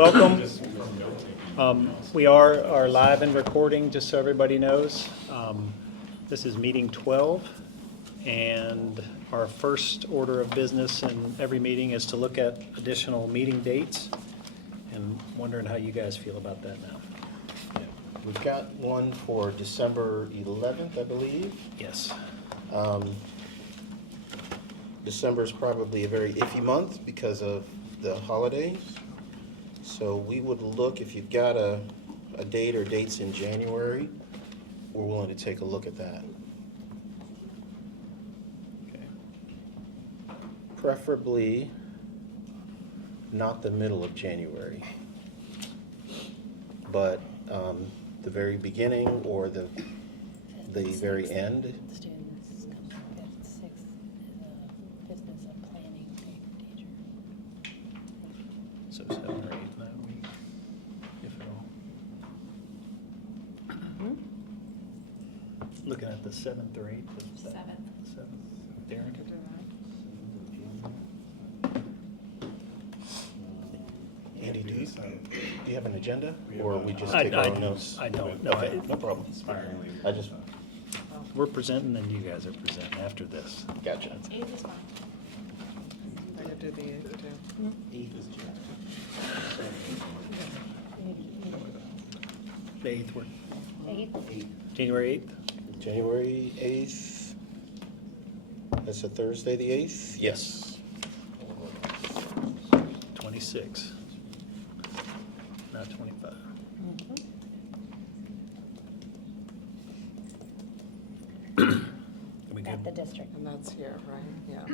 welcome. We are live and recording, just so everybody knows. This is meeting 12, and our first order of business in every meeting is to look at additional meeting dates, and wondering how you guys feel about that now. We've got one for December 11th, I believe. Yes. December is probably a very iffy month because of the holidays. So we would look, if you've got a date or dates in January, we're willing to take a look at that. Okay. Preferably not the middle of January, but the very beginning or the very end. Students come at 6 in the business of planning teacher. So 7 or 8 that week, if at all. Looking at the 7th or 8th. Is that- 7th. 7th. Darren? Andy, do you have an agenda, or we just I take our own notes? I don't, no. Okay, no problem. I just, We're presenting, and you guys are presenting after this. gotcha. 8th is fine. I could do the 8th too. The 8th, we're, 8th? January 8th? January 8th. That's a Thursday, the 8th? Yes. 26, not 25. We At the good? district. And that's here, right? Yeah.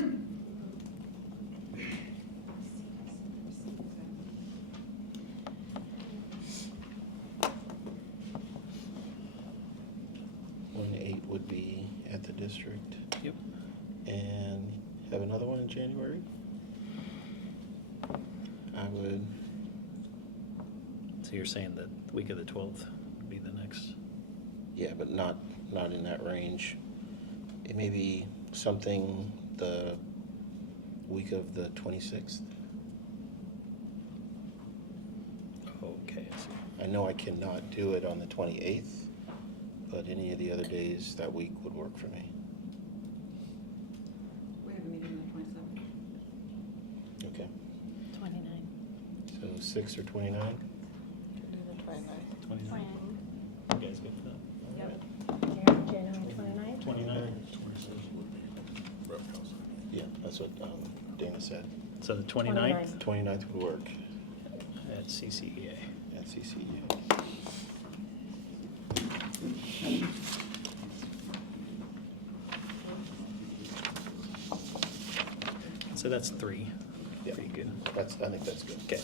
One 8 would be at the district. Yep. And have another one in January? I would, So you're saying that the week of the 12th would be the next? yeah, but not in that range. It may be something the week of the 26th. Okay, I see. I know I cannot do it on the 28th, but any of the other days that week would work for me. We have a meeting on the 27th. Okay, 29. so 6 or 29? Can do the 29th. 29? You guys good for that? Yep. January 29th? 29. Yeah, that's what Dana said. So the 29th 29th would work at CCEA. at CCEA. So that's 3. Yeah. Pretty good. I think that's good. Okay.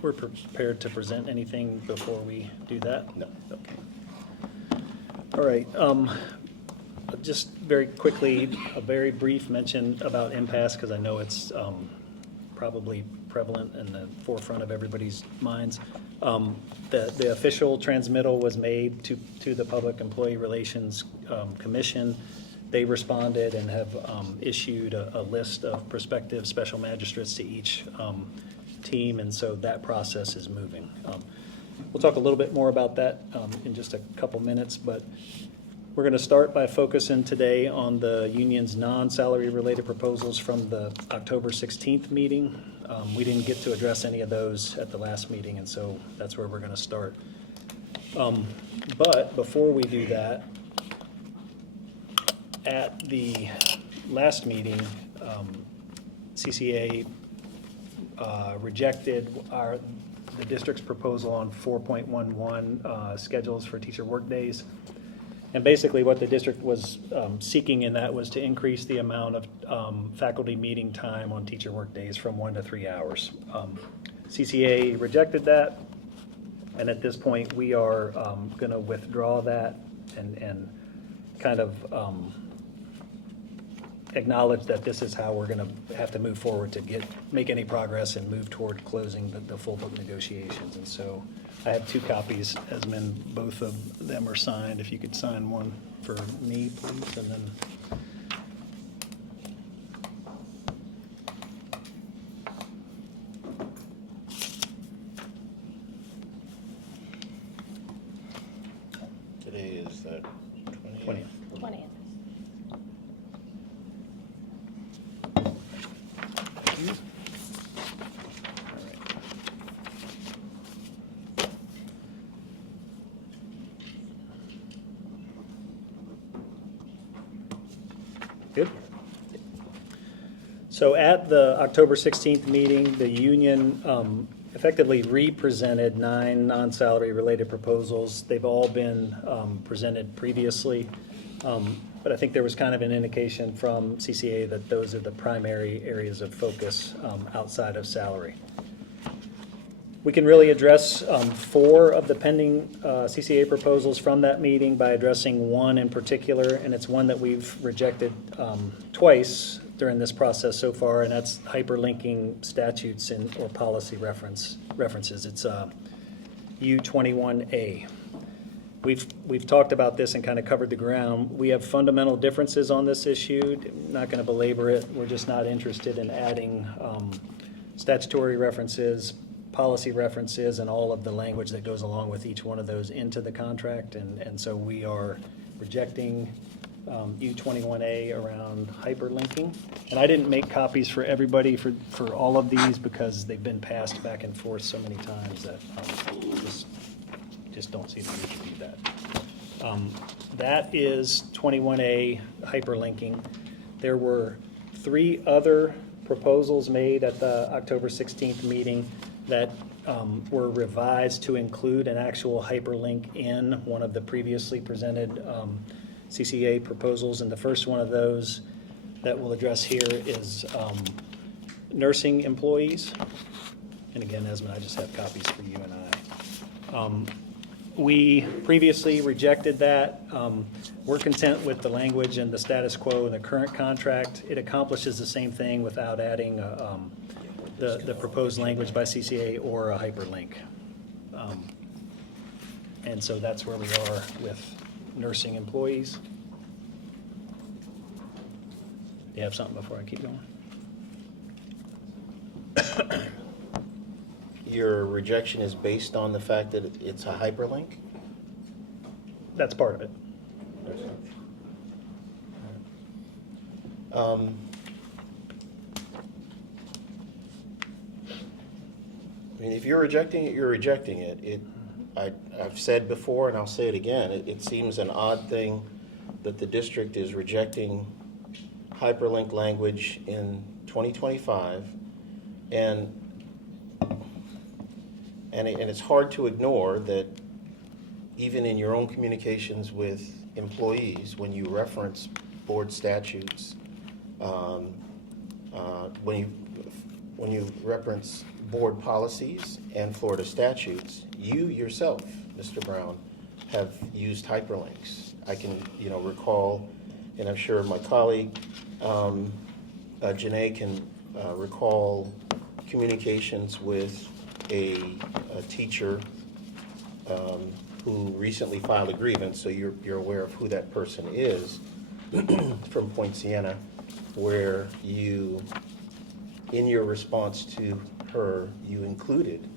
We're prepared to present anything before we do that? No. Okay. All right. Just very quickly, a very brief mention about impasse, because I know it's probably prevalent in the forefront of everybody's minds. The official transmittal was made to the Public Employee Relations Commission. They responded and have issued a list of prospective special magistrates to each team, and so that process is moving. We'll talk a little bit more about that in just a couple minutes, but we're going to start by focusing today on the union's non-salary related proposals from the October 16th meeting. We didn't get to address any of those at the last meeting, and so that's where we're going to start. But before we do that, at the last meeting, CCEA rejected the district's proposal on 4.11 schedules for teacher workdays. And basically what the district was seeking in that was to increase the amount of faculty meeting time on teacher workdays from 1 to 3 hours. CCEA rejected that, and at this point we are going to withdraw that and kind of acknowledge that this is how we're going to have to move forward to make any progress and move toward closing the full book negotiations. And so I have 2 copies, Esmond. Both of them are signed. If you could sign one for me, please, and then the 20th. 20th. Thank you. All right. Good. So at the October 16th meeting, the union effectively re-presented 9 non-salary related proposals. They've all been presented previously, but I think there was kind of an indication from CCEA that those are the primary areas of focus outside of salary. We can really address 4 of the pending CCEA proposals from that meeting by addressing one in particular, and it's one that we've rejected twice during this process so far, and that's hyperlinking statutes or policy references. It's U21A. We've talked about this and kind of covered the ground. We have fundamental differences on this issue. Not going to belabor it. We're just not interested in adding statutory references, policy references, and all of the language that goes along with each one of those into the contract. And so we are rejecting U21A around hyperlinking. And I didn't make copies for everybody for all of these because they've been passed back and forth so many times that just don't see the need to do that. That is 21A hyperlinking. There were 3 other proposals made at the October 16th meeting that were revised to include an actual hyperlink in one of the previously presented CCEA proposals. And the first one of those that we'll address here is nursing employees. And again, Esmond, I just have copies for you and I. We previously rejected that. We're content with the language and the status quo in the current contract. It accomplishes the same thing without adding the proposed language by CCEA or a hyperlink. And so that's where we are with nursing employees. Do you have something before I keep going? Your rejection is based on the fact that it's a hyperlink? That's part of it. I mean, if you're rejecting it, you're rejecting it. I've said before, and I'll say it again, it seems an odd thing that the district is rejecting hyperlink language in 2025, and it's hard to ignore that even in your own communications with employees, when you reference board statutes, when you reference board policies and Florida statutes, you yourself, Mr. Brown, have used hyperlinks. I can, recall, and I'm sure my colleague, Janae, can recall communications with a teacher who recently filed a grievance, so you're aware of who that person is, from Point Siena, where you, in your response to her, you included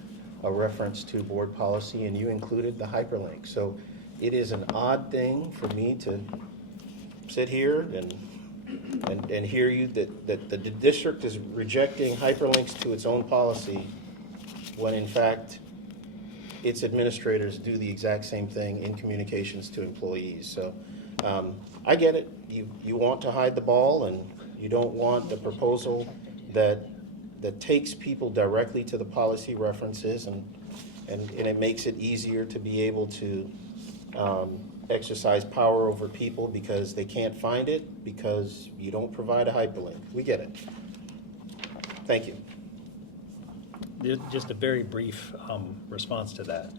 a reference to board policy and you included the hyperlink. So it is an odd thing for me to sit here and hear you that the district is rejecting hyperlinks to its own policy when in fact its administrators do the exact same thing in communications to employees. So I get it. You want to hide the ball and you don't want the proposal that takes people directly to the policy references and it makes it easier to be able to exercise power over people because they can't find it because you don't provide a hyperlink. We get it. Thank you. Just a very brief response to that.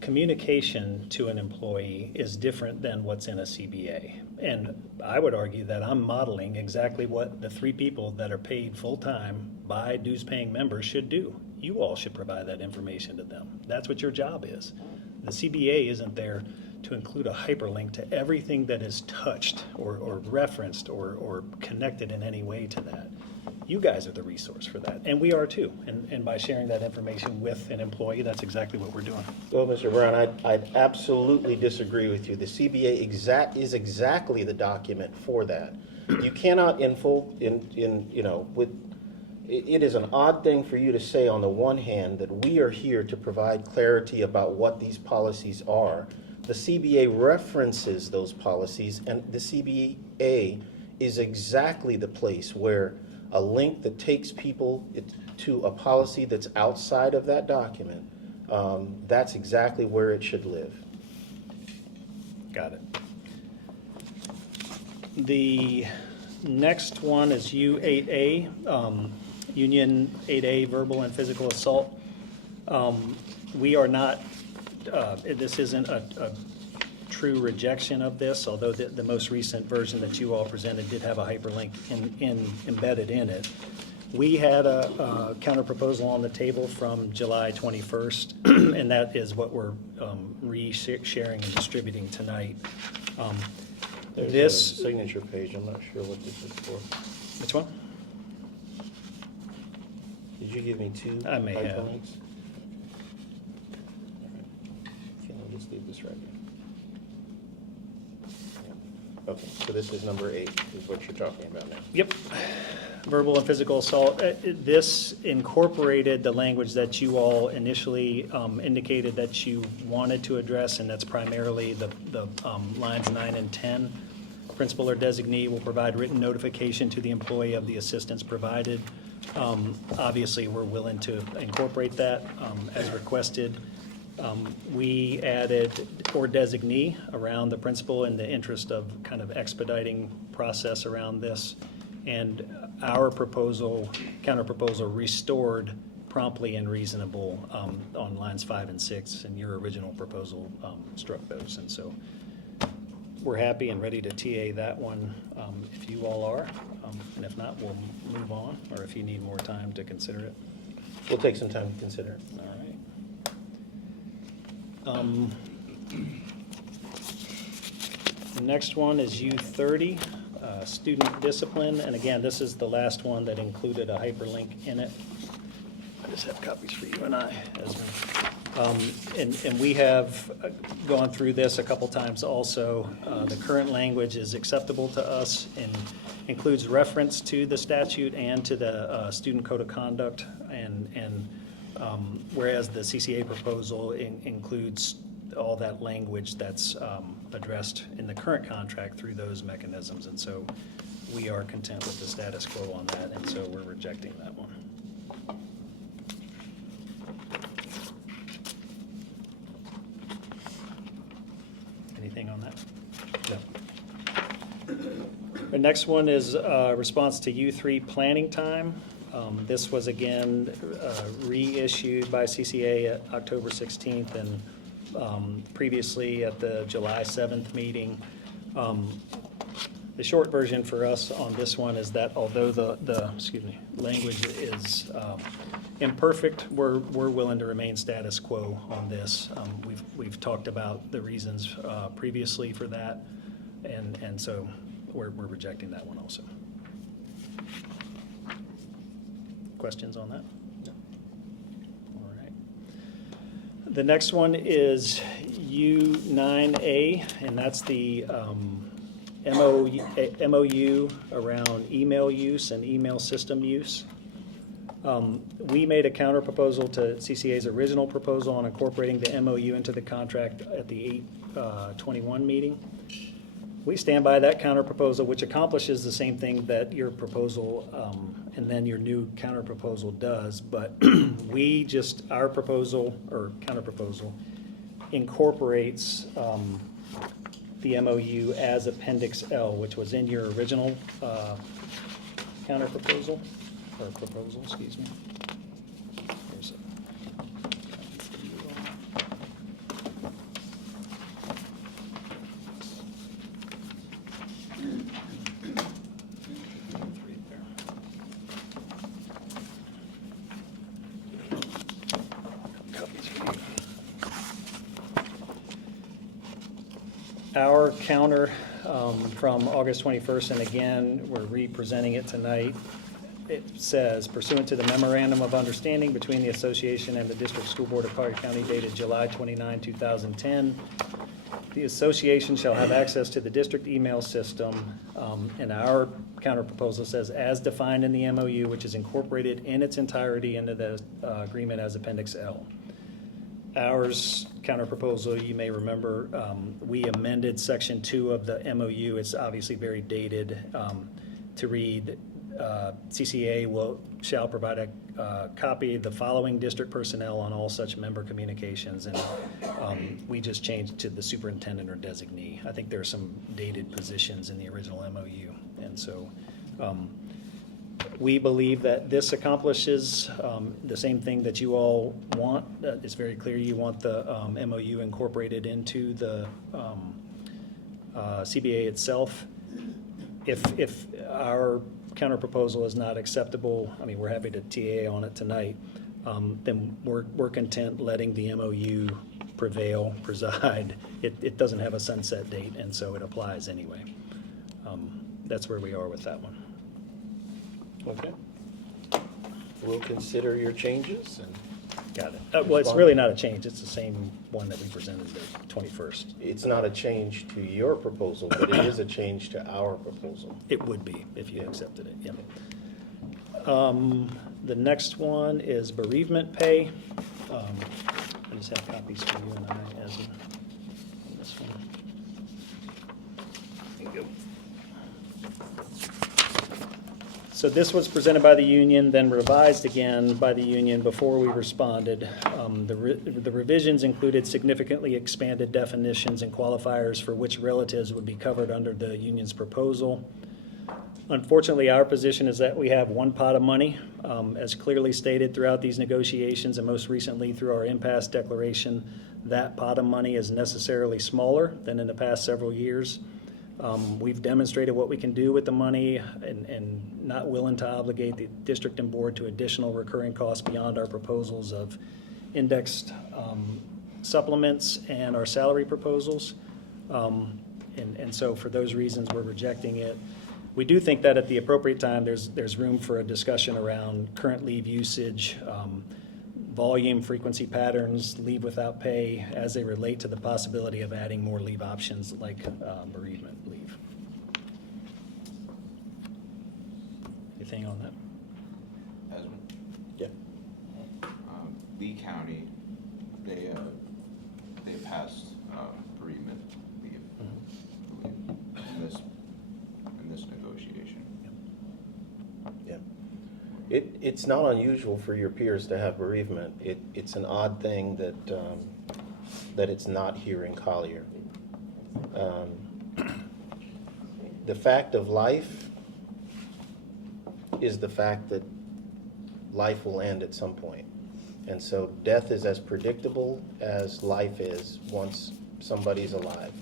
Communication to an employee is different than what's in a CBA. And I would argue that I'm modeling exactly what the 3 people that are paid full-time by dues-paying members should do. You all should provide that information to them. That's what your job is. The CBA isn't there to include a hyperlink to everything that is touched or referenced or connected in any way to that. you guys are the resource for that, and we are too. And by sharing that information with an employee, that's exactly what we're doing. Well, Mr. Brown, I'd absolutely disagree with you. The CBA is exactly the document for that. You cannot it is an odd thing for you to say on the one hand that we are here to provide clarity about what these policies are. The CBA references those policies, and the CBA is exactly the place where a link that takes people to a policy that's outside of that document, that's exactly where it should live. Got it. The next one is U8A, Union 8A, verbal and physical assault. We are not, this isn't a true rejection of this, although the most recent version that you all presented did have a hyperlink embedded in it. We had a counter proposal on the table from July 21st, and that is what we're re-sharing and distributing tonight. There's This a signature page. I'm not sure what this is for. Which one? Did you give me two I may have. hyperlinks? Okay, I'll just leave this right here. Yeah. Okay, so this is number 8, is what you're talking about now. Yep. Verbal and physical assault. This incorporated the language that you all initially indicated that you wanted to address, and that's primarily the lines 9 and 10. Principal or designee will provide written notification to the employee of the assistance provided. Obviously, we're willing to incorporate that as requested. We added or designee around the principal in the interest of kind of expediting process around this. And our proposal, counter proposal, restored promptly and reasonable on lines 5 and 6, and your original proposal struck those. And so we're happy and ready to TA that one if you all are. And if not, we'll move on, or if you need more time to consider it. We'll take some time to consider it. All right. The next one is U30, student discipline. And again, this is the last one that included a hyperlink in it. I just have copies for you and I, Esmond. And we have gone through this a couple times also. The current language is acceptable to us and includes reference to the statute and to the student code of conduct. And whereas the CCA proposal includes all that language that's addressed in the current contract through those mechanisms. And so we are content with the status quo on that, and so we're rejecting that one. Anything on that? No. The next one is response to U3 planning time. This was again reissued by CCA at October 16th and previously at the July 7th meeting. The short version for us on this one is that although the language is imperfect, we're willing to remain status quo on this. We've talked about the reasons previously for that, and so we're rejecting that one also. Questions on that? No. All right. The next one is U9A, and that's the MOU around email use and email system use. We made a counter proposal to CCA's original proposal on incorporating the MOU into the contract at the 8/21 meeting. We stand by that counter proposal, which accomplishes the same thing that your proposal and then your new counter proposal does, but our proposal or counter proposal incorporates the MOU as Appendix L, which was in your original counter proposal, or proposal, excuse me. Here's it. Our counter from August 21st, and again, we're re-presenting it tonight, it says pursuant to the memorandum of understanding between the association and the District School Board of Collier County dated July 29, 2010, the association shall have access to the district email system, and our counterproposal says, as defined in the MOU, which is incorporated in its entirety into the agreement as Appendix L. Ours counterproposal, you may remember, we amended Section 2 of the MOU. It's obviously very dated, to read, CCEA shall provide a copy of the following district personnel on all such member communications, and we just changed to the superintendent or designee. I think there are some dated positions in the original MOU, and so we believe that this accomplishes the same thing that you all want. It's very clear you want the MOU incorporated into the CBA itself. If our counterproposal is not acceptable, I mean, we're happy to TA on it tonight, then we're content letting the MOU preside. It doesn't have a sunset date, and so it applies anyway. That's where we are with that one. Okay. We'll consider your changes and Got it. Well, it's really not a change. It's the same one that we presented the 21st. it's not a change to your proposal, but it is a change to our proposal. It would be if you accepted it, yeah. The next one is bereavement pay. I just have copies for you and I as in this one. There you go. So this was presented by the union, then revised again by the union before we responded. The revisions included significantly expanded definitions and qualifiers for which relatives would be covered under the union's proposal. Unfortunately, our position is that we have one pot of money, as clearly stated throughout these negotiations and most recently through our impasse declaration. That pot of money is necessarily smaller than in the past several years. We've demonstrated what we can do with the money and not willing to obligate the district and board to additional recurring costs beyond our proposals of indexed supplements and our salary proposals. And so for those reasons, we're rejecting it. We do think that at the appropriate time, there's room for a discussion around current leave usage, volume, frequency patterns, leave without pay, as they relate to the possibility of adding more leave options like bereavement leave. Anything on that? Esmond, Yeah. Lee County, they passed bereavement leave, I believe, in this negotiation. Yeah. It's not unusual for your peers to have bereavement. It's an odd thing that it's not here in Collier. The fact of life is the fact that life will end at some point. And so death is as predictable as life is once somebody's alive.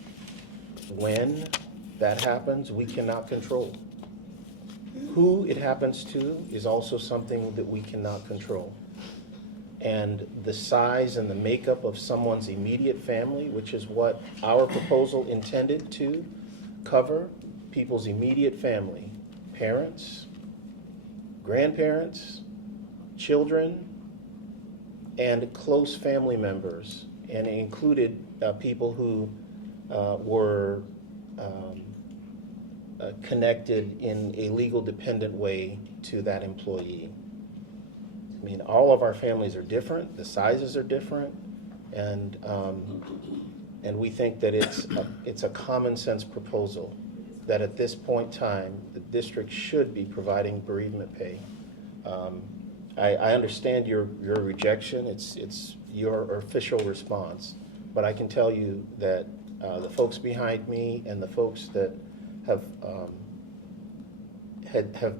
When that happens, we cannot control. Who it happens to is also something that we cannot control. And the size and the makeup of someone's immediate family, which is what our proposal intended to cover, people's immediate family, parents, grandparents, children, and close family members, and it included people who were connected in a legal dependent way to that employee. I mean, all of our families are different, the sizes are different, and we think that it's a common sense proposal that at this point in time, the district should be providing bereavement pay. I understand your rejection, it's your official response, but I can tell you that the folks behind me and the folks that have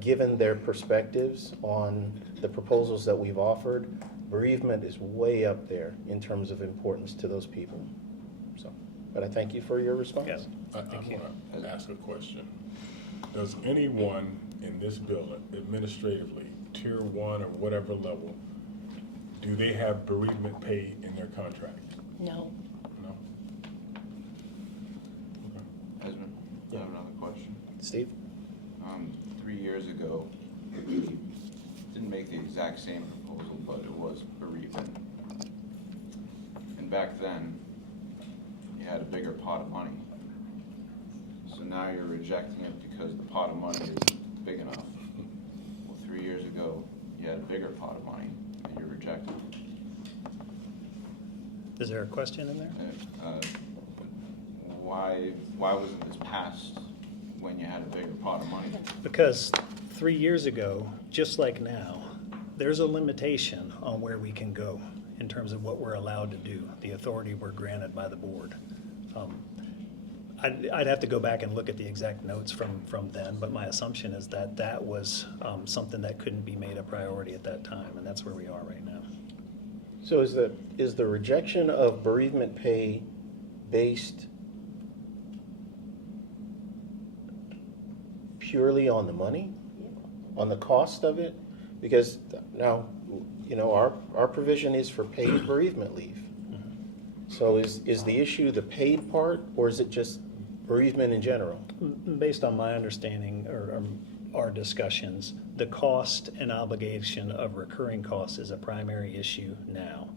given their perspectives on the proposals that we've offered, bereavement is way up there in terms of importance to those people. So, but I thank you for your response. Yes. I want to ask a question. Does anyone in this building, administratively, tier 1 or whatever level, do they have bereavement pay in their contract? No. No? Okay. Esmond, I have another question. Steve? 3 years ago, we didn't make the exact same proposal, but it was bereavement. And back then, you had a bigger pot of money. So now you're rejecting it because the pot of money isn't big enough. Well, 3 years ago, you had a bigger pot of money that you're rejecting. Is there a question in there? Why wasn't this passed when you had a bigger pot of money? Because 3 years ago, just like now, there's a limitation on where we can go in terms of what we're allowed to do, the authority we're granted by the board. I'd have to go back and look at the exact notes from then, but my assumption is that that was something that couldn't be made a priority at that time, and that's where we are right now. So is the rejection of bereavement pay based purely on the money? On the cost of it? Because now, you know, our provision is for paid bereavement leave. So is the issue the paid part, or is it just bereavement in general? Based on my understanding or our discussions, the cost and obligation of recurring costs is a primary issue now.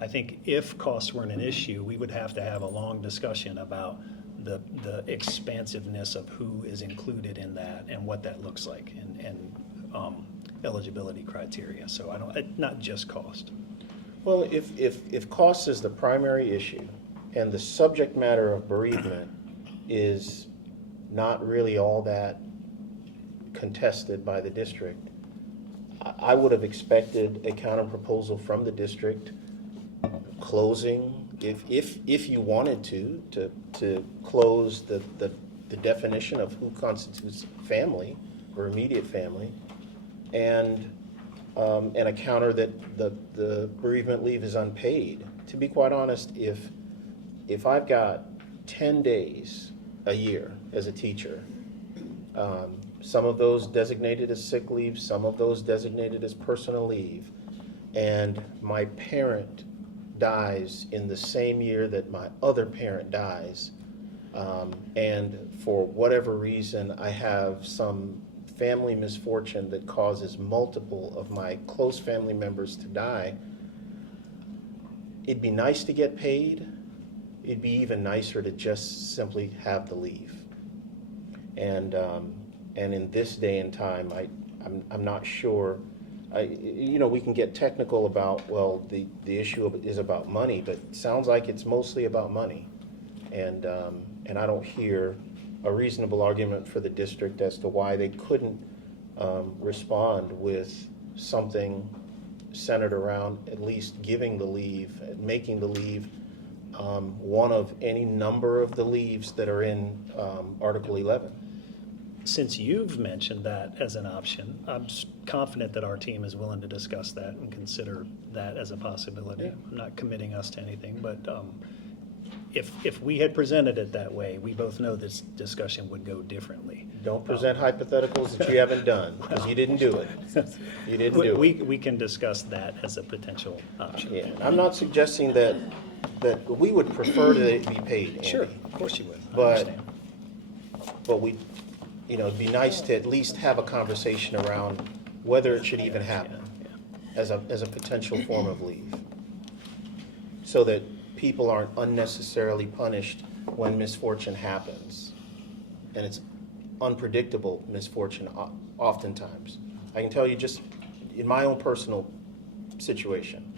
I think if costs weren't an issue, we would have to have a long discussion about the expansiveness of who is included in that and what that looks like and eligibility criteria. So not just cost. Well, if cost is the primary issue and the subject matter of bereavement is not really all that contested by the district, I would have expected a counter proposal from the district closing, if you wanted to close the definition of who constitutes family or immediate family, and a counter that the bereavement leave is unpaid. To be quite honest, if I've got 10 days a year as a teacher, some of those designated as sick leave, some of those designated as personal leave, and my parent dies in the same year that my other parent dies, and for whatever reason I have some family misfortune that causes multiple of my close family members to die, it'd be nice to get paid. It'd be even nicer to just simply have the leave. And in this day and time, I'm not sure. We can get technical about, well, the issue is about money, but it sounds like it's mostly about money. And I don't hear a reasonable argument for the district as to why they couldn't respond with something centered around at least giving the leave, making the leave one of any number of the leaves that are in Article 11. Since you've mentioned that as an option, I'm confident that our team is willing to discuss that and consider that as a possibility. Yeah. I'm not committing us to anything, but if we had presented it that way, we both know this discussion would go differently. Don't present hypotheticals that you haven't done, because you didn't do it. You didn't do it. We can discuss that as a potential option. Yeah, I'm not suggesting that we would prefer that it be paid, Andy. Sure, of course you would. I But, understand. it'd be nice to at least have a conversation around whether it should even happen Yeah. as a potential form of leave, so that people aren't unnecessarily punished when misfortune happens, and it's unpredictable misfortune oftentimes. I can tell you just in my own personal situation,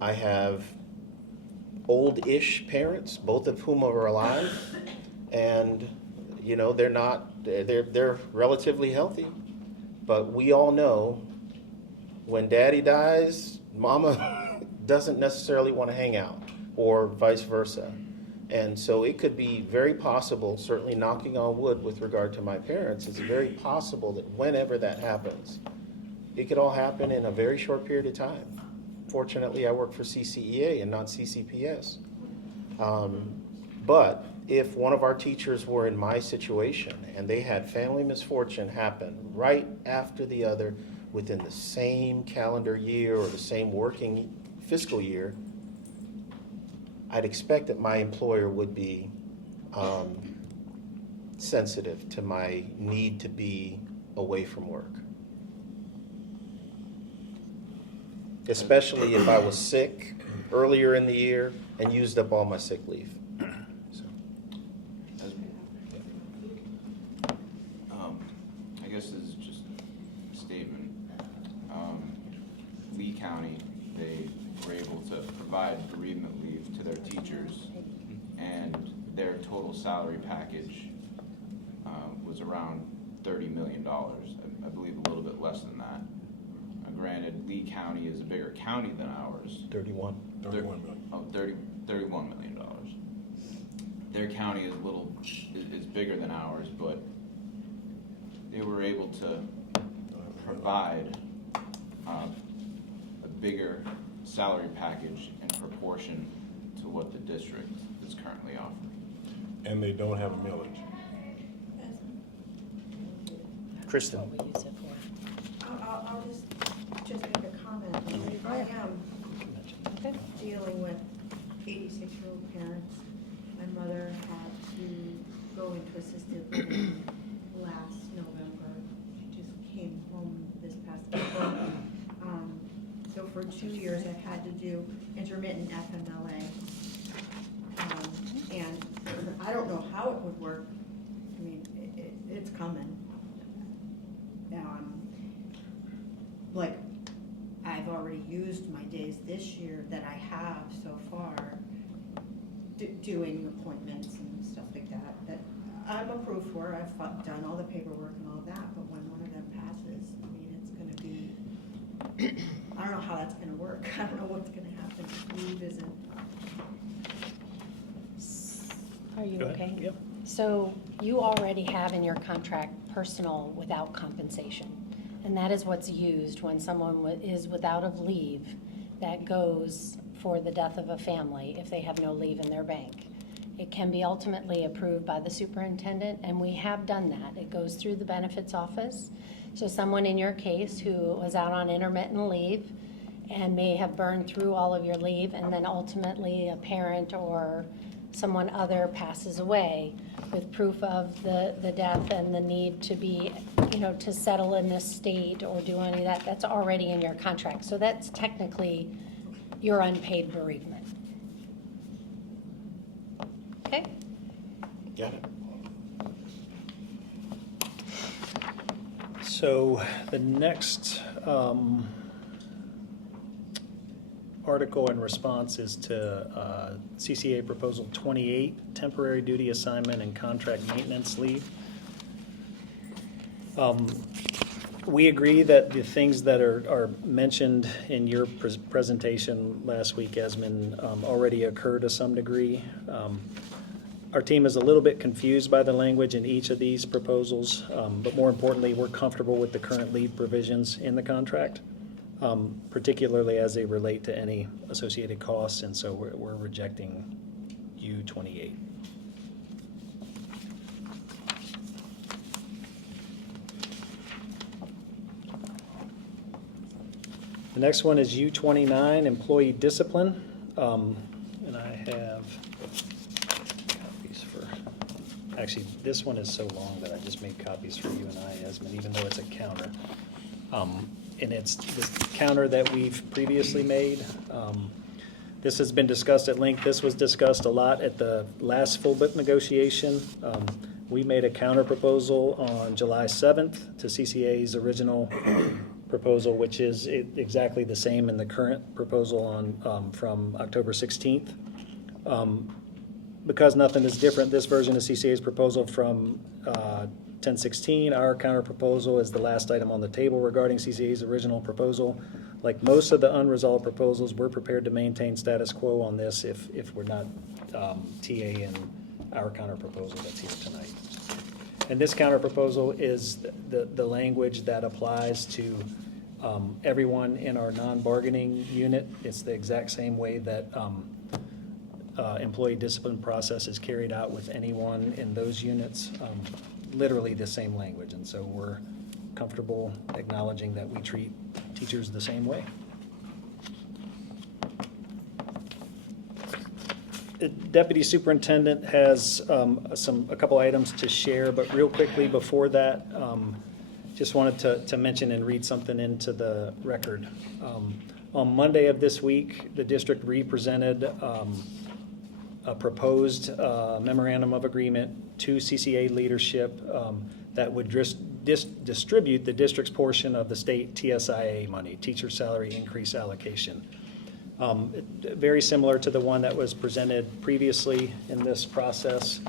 I have old-ish parents, both of whom are alive, and they're relatively healthy, but we all know when daddy dies, mama doesn't necessarily want to hang out, or vice versa. And so it could be very possible, certainly knocking on wood with regard to my parents, it's very possible that whenever that happens, it could all happen in a very short period of time. Fortunately, I work for CCEA and not CCPS. But if one of our teachers were in my situation and they had family misfortune happen right after the other within the same calendar year or the same working fiscal year, I'd expect that my employer would be sensitive to my need to be away from work. especially if I was sick earlier in the year and used up all my sick leave. So, As- I guess this is just a statement. Lee County, they were able to provide bereavement leave to their teachers, and their total salary package was around $30 million. I believe a little bit less than that. Granted, Lee County is a bigger county than ours. 31. 31 million. Oh, $31 million. Their county is bigger than ours, but they were able to provide a bigger salary package in proportion to what the district is currently offering. And they don't have a millage. Kristen. What we use it for. I'll just make a comment. If I am Okay. dealing with 86-year-old parents, my mother had to go into assisted living last November. She just came home this past April. So for 2 years, I've had to do intermittent FMLA. And I don't know how it would work. I mean, it's coming. Like, I've already used my days this year that I have so far doing appointments and stuff like that I'm approved for. I've done all the paperwork and all that, but when one of them passes, I mean, it's gonna be, I don't know how that's gonna work. I don't know what's gonna happen. Leave isn't. Are you Go ahead. okay? Yep. So you already have in your contract personal without compensation. And that is what's used when someone is without a leave. That goes for the death of a family if they have no leave in their bank. It can be ultimately approved by the superintendent, and we have done that. It goes through the benefits office. So someone in your case who was out on intermittent leave and may have burned through all of your leave, and then ultimately a parent or someone other passes away with proof of the death and the need to be, to settle in this state or do any of that, that's already in your contract. So that's technically your unpaid bereavement. Okay? Got it. So the next article in response is to CCEA Proposal 28, Temporary Duty Assignment and Contract Maintenance Leave. We agree that the things that are mentioned in your presentation last week, Esmond, already occur to some degree. Our team is a little bit confused by the language in each of these proposals, but more importantly, we're comfortable with the current leave provisions in the contract, particularly as they relate to any associated costs, and so we're rejecting U28. The next one is U29, Employee Discipline, and I have copies for, actually, this one is so long that I just made copies for you and I, Esmond, even though it's a counter. And it's the counter that we've previously made. This has been discussed at length. This was discussed a lot at the last full book negotiation. We made a counter proposal on July 7th to CCA's original proposal, which is exactly the same in the current proposal on from October 16th. Because nothing is different, this version of CCA's proposal from 1016, our counter proposal is the last item on the table regarding CCA's original proposal. Like most of the unresolved proposals, we're prepared to maintain status quo on this if we're not TA in our counter proposal that's here tonight. And this counter proposal is the language that applies to everyone in our non-bargaining unit. It's the exact same way that employee discipline process is carried out with anyone in those units. Literally the same language, and so we're comfortable acknowledging that we treat teachers the same way. The Deputy Superintendent has a couple items to share, but real quickly before that, just wanted to mention and read something into the record. On Monday of this week, the district represented a proposed memorandum of agreement to CCA leadership that would distribute the district's portion of the state TSIA money, teacher salary increase allocation. Very similar to the one that was presented previously in this process.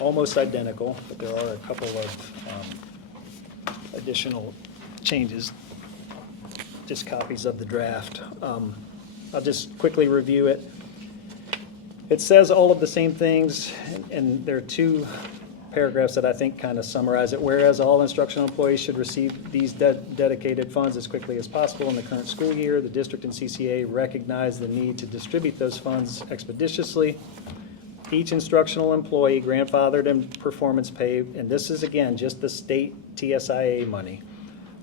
Almost identical, but there are a couple of additional changes, just copies of the draft. I'll just quickly review it. It says all of the same things, and there are two paragraphs that I think kind of summarize it. Whereas all instructional employees should receive these dedicated funds as quickly as possible in the current school year, the district and CCA recognize the need to distribute those funds expeditiously. Each instructional employee grandfathered in performance pay, and this is again just the state TSIA money,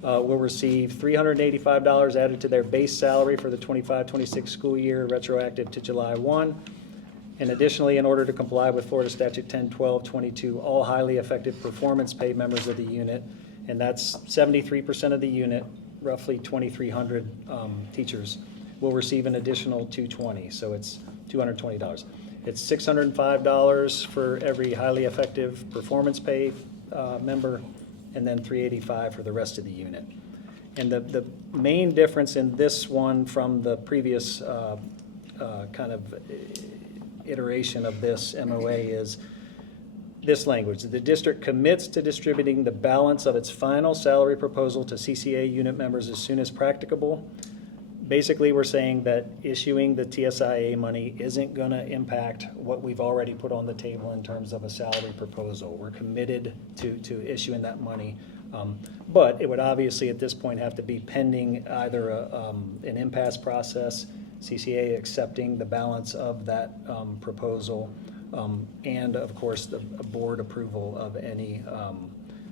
will receive $385 added to their base salary for the 25-26 school year, retroactive to July 1. And additionally, in order to comply with Florida Statute 10-12-22, all highly effective performance pay members of the unit, and that's 73% of the unit, roughly 2,300 teachers, will receive an additional $220, so it's $220. It's $605 for every highly effective performance pay member, and then $385 for the rest of the unit. And the main difference in this one from the previous kind of iteration of this MOA is this language. The district commits to distributing the balance of its final salary proposal to CCA unit members as soon as practicable. Basically, we're saying that issuing the TSIA money isn't going to impact what we've already put on the table in terms of a salary proposal. We're committed to issuing that money. But it would obviously at this point have to be pending either an impasse process, CCA accepting the balance of that proposal, and of course the board approval of any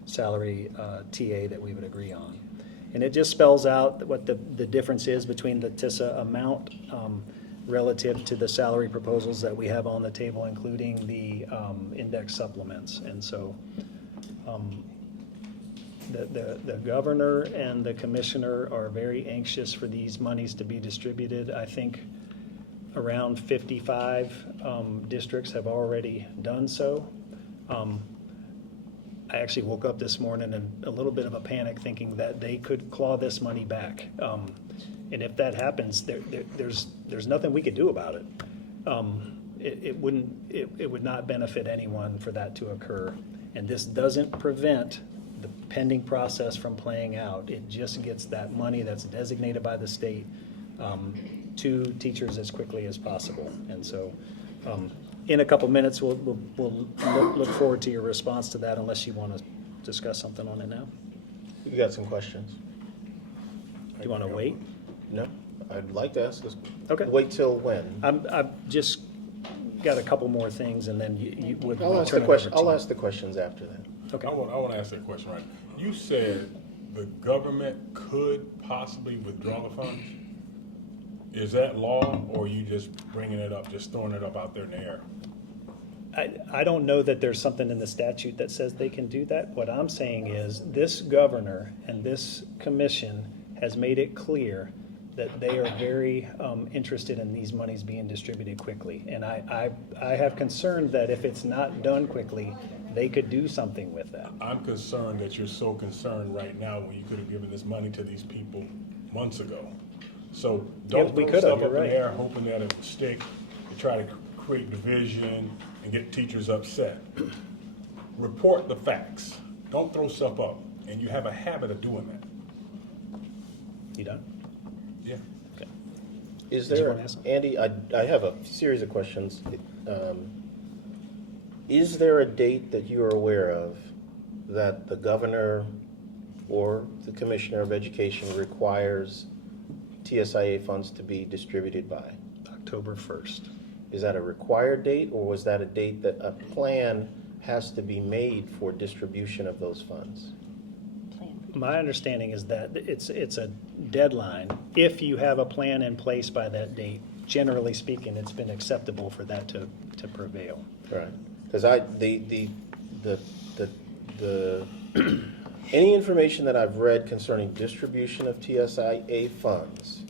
salary TA that we would agree on. And it just spells out what the difference is between the TISA amount relative to the salary proposals that we have on the table, including the index supplements. And so the governor and the commissioner are very anxious for these monies to be distributed. I think around 55 districts have already done so. I actually woke up this morning in a little bit of a panic thinking that they could claw this money back. And if that happens, there's nothing we could do about it. It would not benefit anyone for that to occur. And this doesn't prevent the pending process from playing out. It just gets that money that's designated by the state to teachers as quickly as possible. And so in a couple minutes, we'll look forward to your response to that unless you want to discuss something on it now. We've got some questions. Do you want to wait? No, I'd like to ask this. Okay. Wait till when? I've just got a couple more things, and then you would I'll ask turn the it question. over to I'll you. ask the questions after that. Okay. I want to ask that question, right? You said the government could possibly withdraw the funds. Is that law, or are you just bringing it up, just throwing it up out there in the air? I don't know that there's something in the statute that says they can do that. What I'm saying is this governor and this commission has made it clear that they are very interested in these monies being distributed quickly. And I have concern that if it's not done quickly, they could do something with that. I'm concerned that you're so concerned right now when you could have given this money to these people months ago. So Yeah, don't we throw could have, stuff up you're in the right. air hoping that it will stick and try to create division and get teachers upset. Report the facts. Don't throw stuff up. And you have a habit of doing that. You done? Yeah. Okay. Is Did you there, wanna ask? Andy, I have a series of questions. Is there a date that you are aware of that the governor or the commissioner of education requires TSIA funds to be distributed by? October 1st. Is that a required date, or was that a date that a plan has to be made for distribution of those funds? Plan. My understanding is that it's a deadline. If you have a plan in place by that date, generally speaking, it's been acceptable for that to prevail. Right, because Any information that I've read concerning distribution of TSIA funds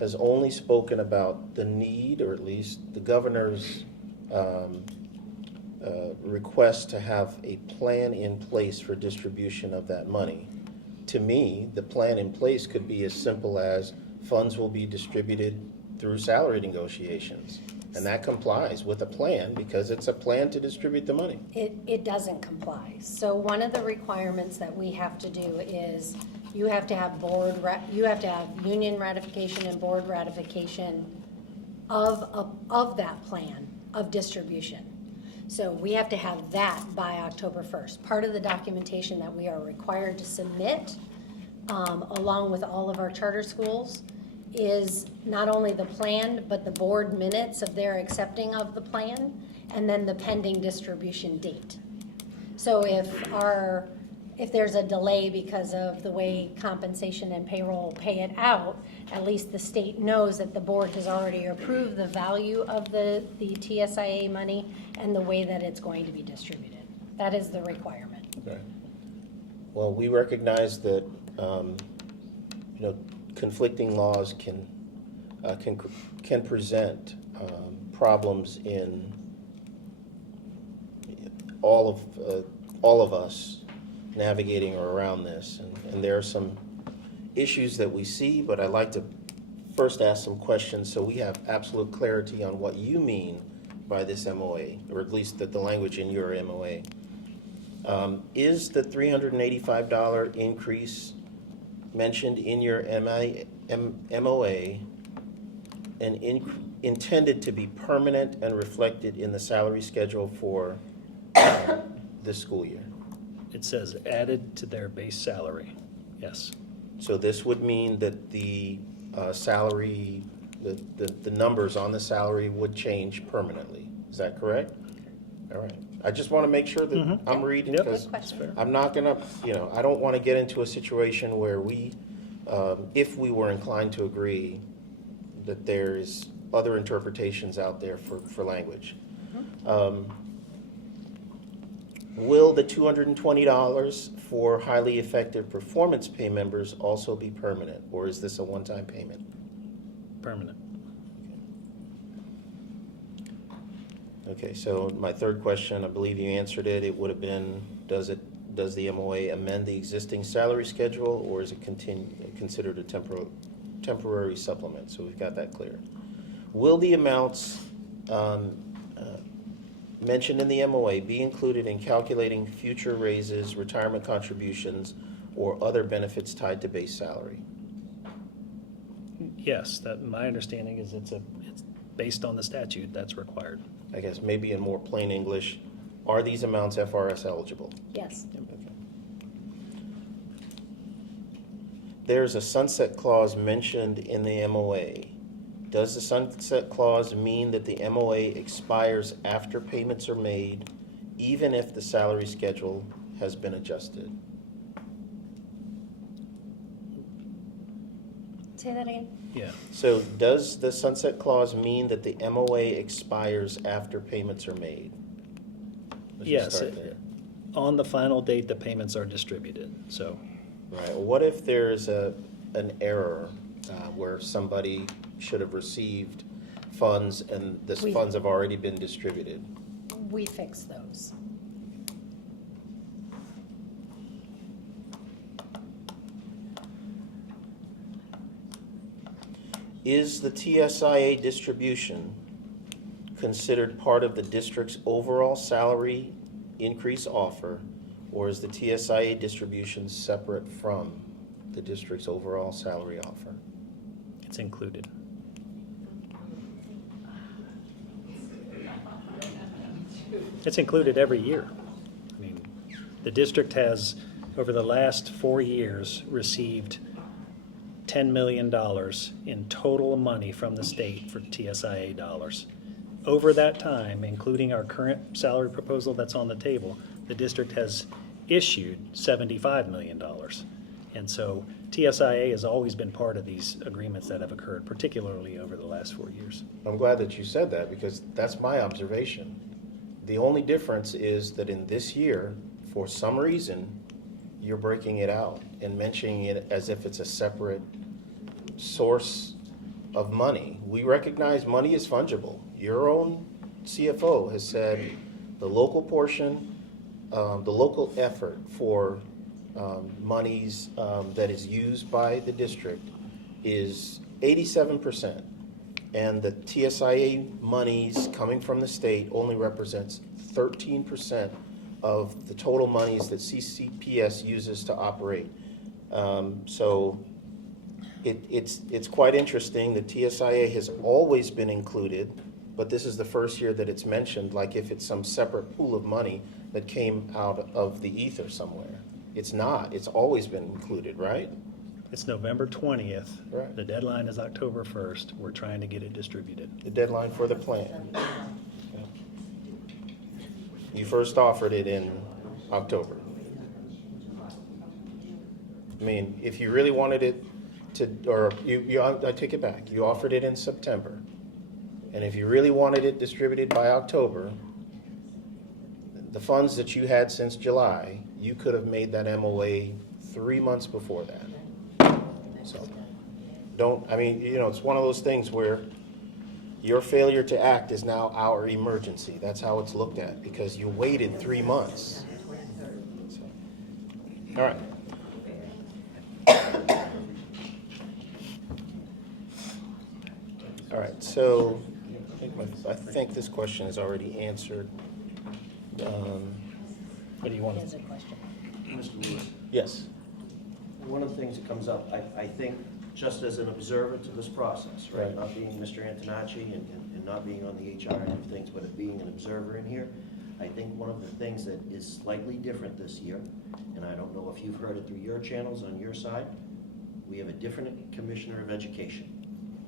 has only spoken about the need, or at least the governor's request to have a plan in place for distribution of that money. To me, the plan in place could be as simple as funds will be distributed through salary negotiations. And that complies with a plan because it's a plan to distribute the money. It doesn't comply. So one of the requirements that we have to do is you have to have union ratification and board ratification of that plan of distribution. So we have to have that by October 1st. Part of the documentation that we are required to submit, along with all of our charter schools, is not only the plan, but the board minutes of their accepting of the plan, and then the pending distribution date. So if there's a delay because of the way compensation and payroll pay it out, at least the state knows that the board has already approved the value of the TSIA money and the way that it's going to be distributed. That is the requirement. Okay. Well, we recognize that, conflicting laws can present problems in all of us navigating around this, and there are some issues that we see, but I'd like to first ask some questions so we have absolute clarity on what you mean by this MOA, or at least the language in your MOA. Is the $385 increase mentioned in your MOA intended to be permanent and reflected in the salary schedule for this school year? It says added to their base salary, yes. So this would mean that the salary, the numbers on the salary would change permanently. Is that correct? All right. I just want to make sure that I'm reading, Yep. because Good question. I'm not gonna, I don't want to get into a situation where we, if we were inclined to agree, that there's other interpretations out there for language. Will the $220 for highly effective performance pay members also be permanent, or is this a one-time payment? Permanent. Okay, so my third question, I believe you answered it. It would have been, does the MOA amend the existing salary schedule, or is it considered a temporary supplement? So we've got that clear. Will the amounts mentioned in the MOA be included in calculating future raises, retirement contributions, or other benefits tied to base salary? Yes, my understanding is it's based on the statute, that's required. I guess maybe in more plain English, are these amounts FRS eligible? Yes. Okay. There's a sunset clause mentioned in the MOA. Does the sunset clause mean that the MOA expires after payments are made, even if the salary schedule has been adjusted? Say that again? Yeah. So does the sunset clause mean that the MOA expires after payments are made? Let's just Yes, start there. on the final date, the payments are distributed, so. Right. What if there's an error where somebody should have received funds and the funds have already been distributed? We fix those. Is the TSIA distribution considered part of the district's overall salary increase offer, or is the TSIA distribution separate from the district's overall salary offer? It's included. It's included every year. I mean, the district has, over the last 4 years, received $10 million in total money from the state for TSIA dollars. Over that time, including our current salary proposal that's on the table, the district has issued $75 million. And so TSIA has always been part of these agreements that have occurred, particularly over the last 4 years. I'm glad that you said that, because that's my observation. The only difference is that in this year, for some reason, you're breaking it out and mentioning it as if it's a separate source of money. We recognize money is fungible. Your own CFO has said the local portion, the local effort for monies that is used by the district is 87%. And the TSIA monies coming from the state only represents 13% of the total monies that CCPS uses to operate. So it's quite interesting. The TSIA has always been included, but this is the first year that it's mentioned, like if it's some separate pool of money that came out of the ether somewhere. It's not. It's always been included, right? It's November 20th. Right. The deadline is October 1st. We're trying to get it distributed. The deadline for the plan. You first offered it in October. I mean, if you really wanted it to, or I take it back. You offered it in September. And if you really wanted it distributed by October, the funds that you had since July, you could have made that MOA 3 months before that. So, it's one of those things where your failure to act is now our emergency. That's how it's looked at, because you waited 3 months. So, all right. All right, so I think this question is already answered. What do you want Is to? a question. Mr. Lewis, Yes. one of the things that comes up, I think, just as an observer to this process, right? Right. Not being Mr. Antonacci and not being on the HR end of things, but being an observer in here, I think one of the things that is slightly different this year, and I don't know if you've heard it through your channels on your side, we have a different Commissioner of Education.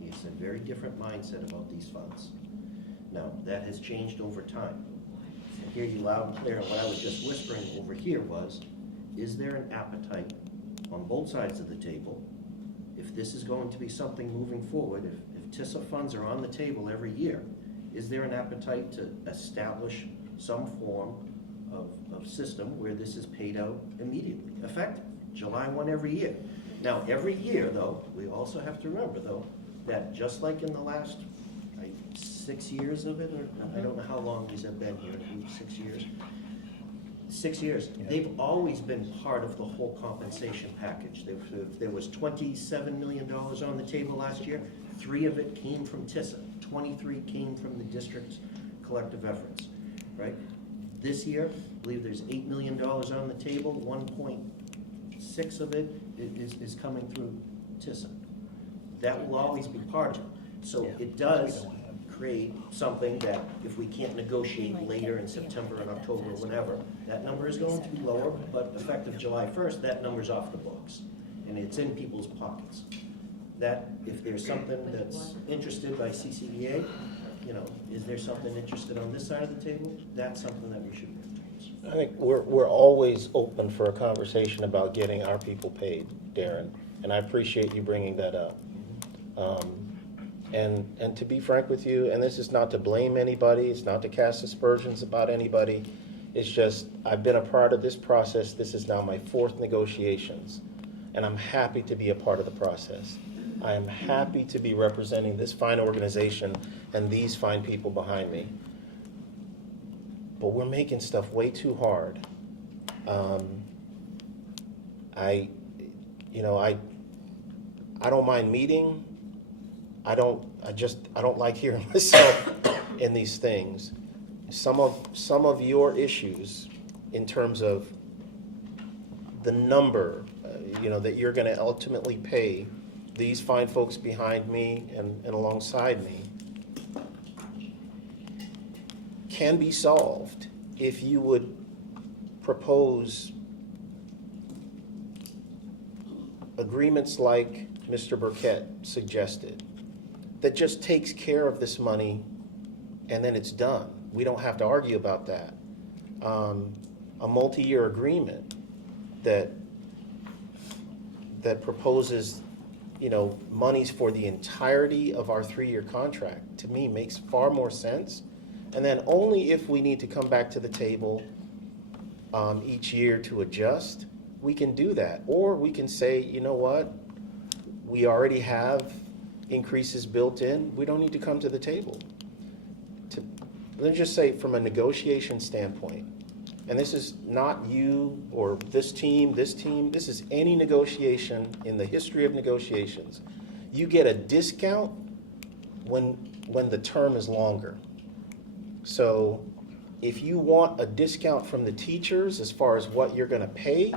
He has a very different mindset about these funds. Now, that has changed over time. I hear you loud and clear, and what I was just whispering over here was, is there an appetite on both sides of the table? If this is going to be something moving forward, if TISA funds are on the table every year, is there an appetite to establish some form of system where this is paid out immediately, effective, July 1 every year? Now, every year, though, we also have to remember, though, that just like in the last 6 years of it, or I don't know how long these have been here, 6 years. 6 years, they've always been part of the whole compensation package. There was $27 million on the table last year. 3 of it came from TISA. 23 came from the district's collective efforts, right? This year, I believe there's $8 million on the table. 1.6 of it is coming through TISA. That will always be part of it. So it does create something that if we can't negotiate later in September and October or whenever, that number is going to be lower, but effective July 1st, that number's off the books, and it's in people's pockets. That, if there's something that's interested by CCEA, is there something interested on this side of the table? That's something that we should bring to us. I think we're always open for a conversation about getting our people paid, Darren, and I appreciate you bringing that up. And to be frank with you, and this is not to blame anybody, it's not to cast aspersions about anybody, it's just I've been a part of this process. This is now my 4th negotiations, and I'm happy to be a part of the process. I am happy to be representing this fine organization and these fine people behind me. But we're making stuff way too hard. I don't mind meeting. I don't like hearing myself in these things. Some of your issues in terms of the number, that you're going to ultimately pay these fine folks behind me and alongside me can be solved if you would propose agreements like Mr. Burkett suggested that just takes care of this money and then it's done. We don't have to argue about that. A multi-year agreement that proposes, monies for the entirety of our 3-year contract, to me makes far more sense. And then only if we need to come back to the table each year to adjust, we can do that. Or we can say, you know what, we already have increases built in, we don't need to come to the table. Let's just say from a negotiation standpoint, and this is not you or this team, this is any negotiation in the history of negotiations. You get a discount when the term is longer. So if you want a discount from the teachers as far as what you're gonna pay,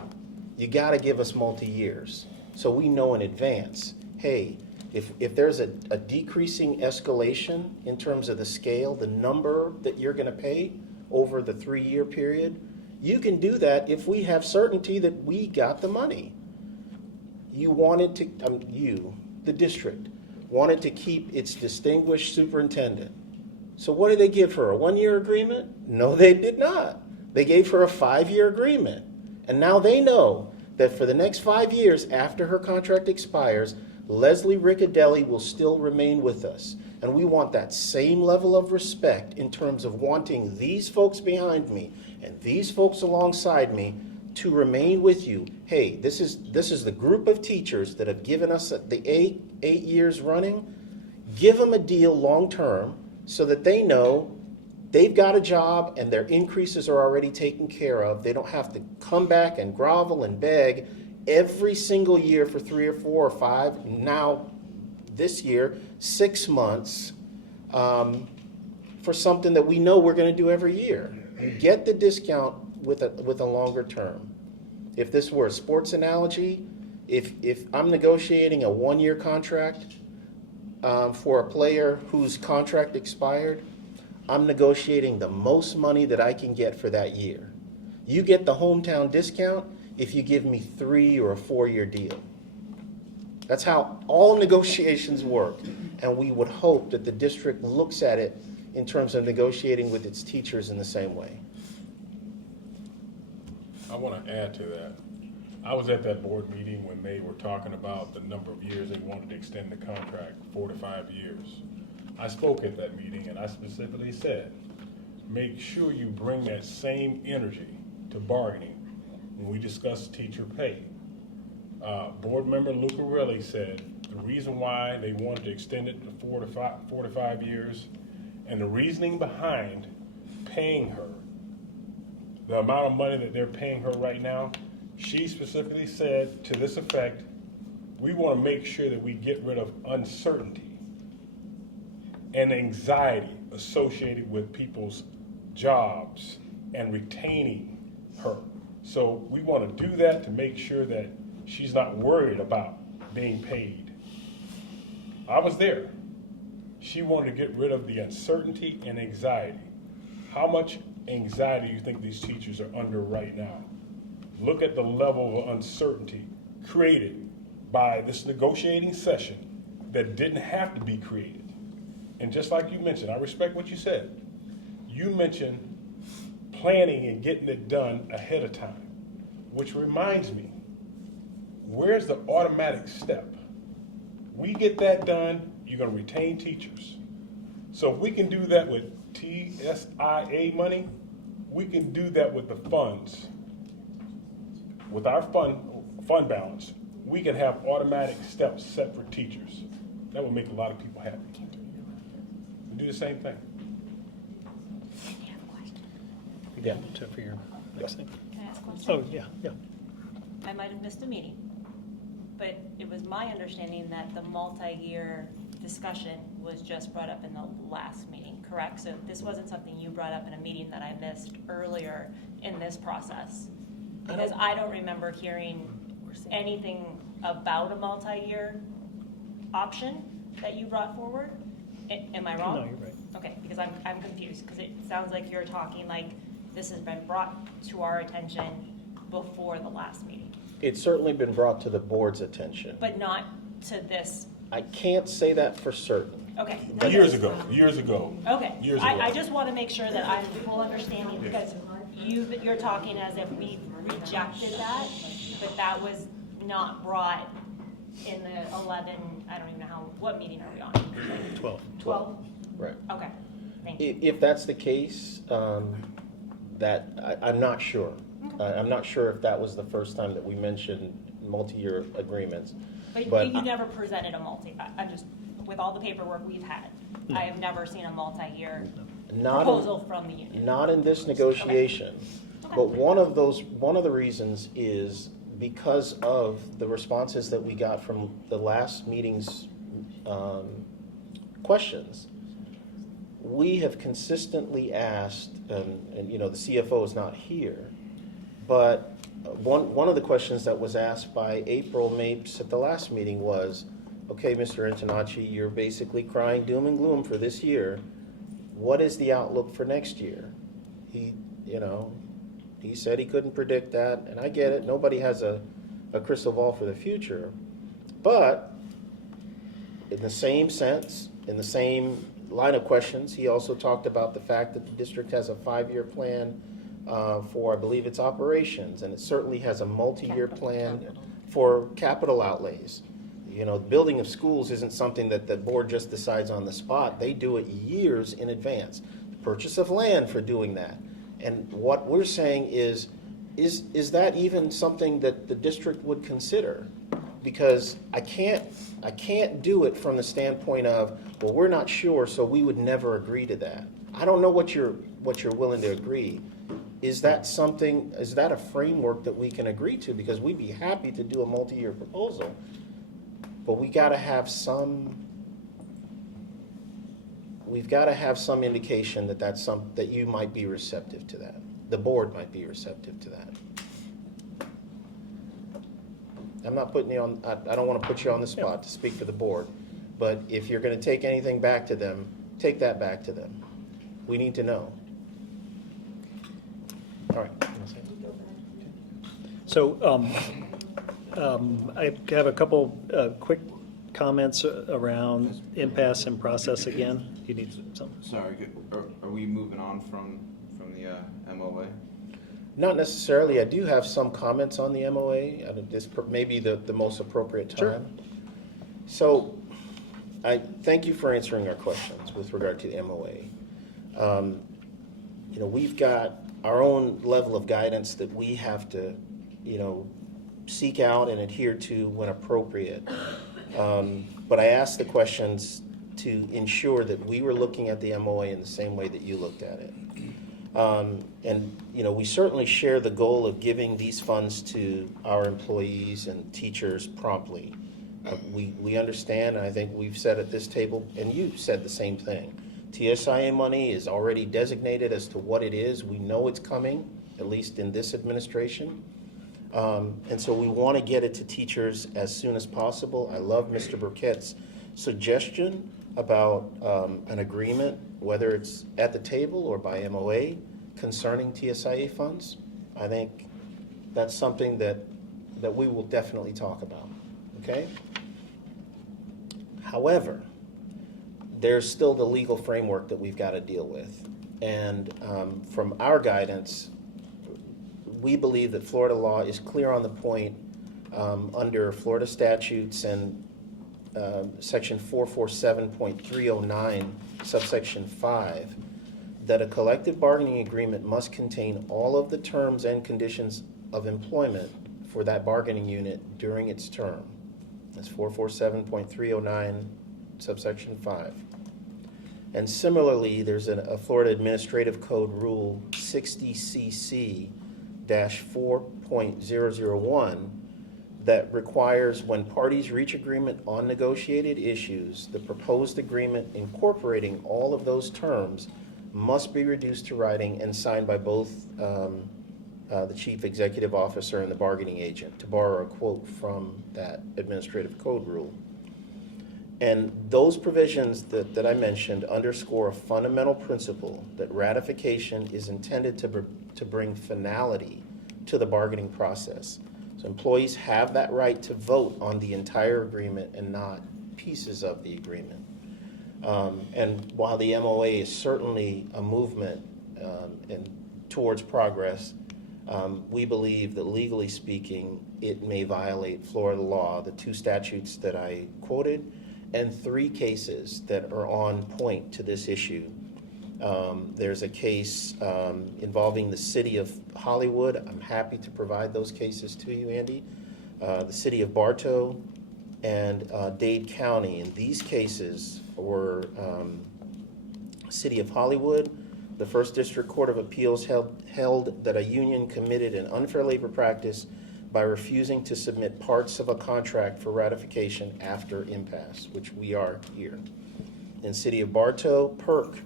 you gotta give us multi-years. So we know in advance, hey, if there's a decreasing escalation in terms of the scale, the number that you're gonna pay over the 3-year period, you can do that if we have certainty that we got the money. You wanted to, the district, wanted to keep its distinguished superintendent. So what did they give her, a 1-year agreement? No, they did not. They gave her a 5-year agreement. And now they know that for the next 5 years after her contract expires, Leslie Riccadelli will still remain with us. And we want that same level of respect in terms of wanting these folks behind me and these folks alongside me to remain with you. Hey, this is the group of teachers that have given us the eight years running. Give them a deal long term so that they know they've got a job and their increases are already taken care of. They don't have to come back and grovel and beg every single year for 3 or 4 or 5, now this year, 6 months, for something that we know we're going to do every year. Get the discount with a longer term. If this were a sports analogy, if I'm negotiating a 1-year contract for a player whose contract expired, I'm negotiating the most money that I can get for that year. You get the hometown discount if you give me 3 or a 4-year deal. That's how all negotiations work. And we would hope that the district looks at it in terms of negotiating with its teachers in the same way. I want to add to that. I was at that board meeting when they were talking about the number of years they wanted to extend the contract, 4 to 5 years. I spoke at that meeting and I specifically said, make sure you bring that same energy to bargaining when we discuss teacher pay. Board member Lucarelli said the reason why they wanted to extend it to 4 to 5 years and the reasoning behind paying her, the amount of money that they're paying her right now, she specifically said to this effect, we want to make sure that we get rid of uncertainty and anxiety associated with people's jobs and retaining her. So we want to do that to make sure that she's not worried about being paid. I was there. She wanted to get rid of the uncertainty and anxiety. How much anxiety do you think these teachers are under right now? Look at the level of uncertainty created by this negotiating session that didn't have to be created. And just like you mentioned, I respect what you said. You mentioned planning and getting it done ahead of time, which reminds me, where's the automatic step? We get that done, you're going to retain teachers. So if we can do that with TSIA money, we can do that with the funds. With our fund balance, we can have automatic steps set for teachers. That would make a lot of people happy. We do the same thing. Yeah, for your next thing. Can I ask a question? Oh, yeah. I might have missed a meeting, but it was my understanding that the multi-year discussion was just brought up in the last meeting, correct? So this wasn't something you brought up in a meeting that I missed earlier in this process? Because I don't remember hearing anything about a multi-year option that you brought forward. Am I wrong? No, you're right. Okay, because I'm confused, because it sounds like you're talking like this has been brought to our attention before the last meeting. It's certainly been brought to the board's attention. But not to this, I can't say that for certain. okay. Years ago. Okay, Years ago. I just want to make sure that I'm full understanding, because you're talking as if we rejected that, but that was not brought in the 11, I don't even know what meeting are we on? 12? Right. Okay, thank you. If that's the case, I'm not sure. I'm not sure if that was the first time that we mentioned multi-year agreements. But you never presented a I'm just, with all the paperwork we've had, No. I have never seen a multi-year Not in- proposal from the union. Not in this negotiation. Okay. But one of the reasons is because of the responses that we got from the last meeting's questions. We have consistently asked, and you know, the CFO is not here, but one of the questions that was asked by April Mapes at the last meeting was, okay, Mr. Antonacci, you're basically crying doom and gloom for this year. What is the outlook for next year? He said he couldn't predict that, and I get it. Nobody has a crystal ball for the future. But in the same sense, in the same line of questions, he also talked about the fact that the district has a 5-year plan for, I believe it's operations, and it certainly has a multi-year plan for capital outlays. You know, the building of schools isn't something that the board just decides on the spot. They do it years in advance. The purchase of land for doing that. And what we're saying is that even something that the district would consider? Because I can't do it from the standpoint of, well, we're not sure, so we would never agree to that. I don't know what you're willing to agree. Is that a framework that we can agree to? Because we'd be happy to do a multi-year proposal, but we've got to have some indication that you might be receptive to that. The board might be receptive to that. I'm not putting you on, I don't want to put you on the spot to speak for the board, but if you're going to take anything back to them, take that back to them. We need to know. All right. So I have a couple quick comments around impasse and process again. You need something? Sorry, are we moving on from the MOA? Not necessarily. I do have some comments on the MOA. This may be the most appropriate time. Sure. So I thank you for answering our questions with regard to the MOA. We've got our own level of guidance that we have to, seek out and adhere to when appropriate. But I asked the questions to ensure that we were looking at the MOA in the same way that you looked at it. We certainly share the goal of giving these funds to our employees and teachers promptly. We understand, and I think we've said at this table, and you said the same thing. TSIA money is already designated as to what it is. We know it's coming, at least in this administration. And so we want to get it to teachers as soon as possible. I love Mr. Burkett's suggestion about an agreement, whether it's at the table or by MOA, concerning TSIA funds. I think that's something that we will definitely talk about, okay? However, there's still the legal framework that we've got to deal with. And from our guidance, we believe that Florida law is clear on the point under Florida statutes and section 447.309, subsection 5, that a collective bargaining agreement must contain all of the terms and conditions of employment for that bargaining unit during its term. That's 447.309, subsection 5. And similarly, there's a Florida Administrative Code Rule 60cc-4.001 that requires when parties reach agreement on negotiated issues, the proposed agreement incorporating all of those terms must be reduced to writing and signed by both the chief executive officer and the bargaining agent, to borrow a quote from that administrative code rule. And those provisions that I mentioned underscore a fundamental principle that ratification is intended to bring finality to the bargaining process. So employees have that right to vote on the entire agreement and not pieces of the agreement. And while the MOA is certainly a movement towards progress, we believe that legally speaking, it may violate Florida law, the 2 statutes that I quoted, and 3 cases that are on point to this issue. There's a case involving the city of Hollywood. I'm happy to provide those cases to you, Andy. The city of Bartow and Dade County. In these cases were City of Hollywood. The First District Court of Appeals held that a union committed an unfair labor practice by refusing to submit parts of a contract for ratification after impasse, which we are here. In City of Bartow, PERC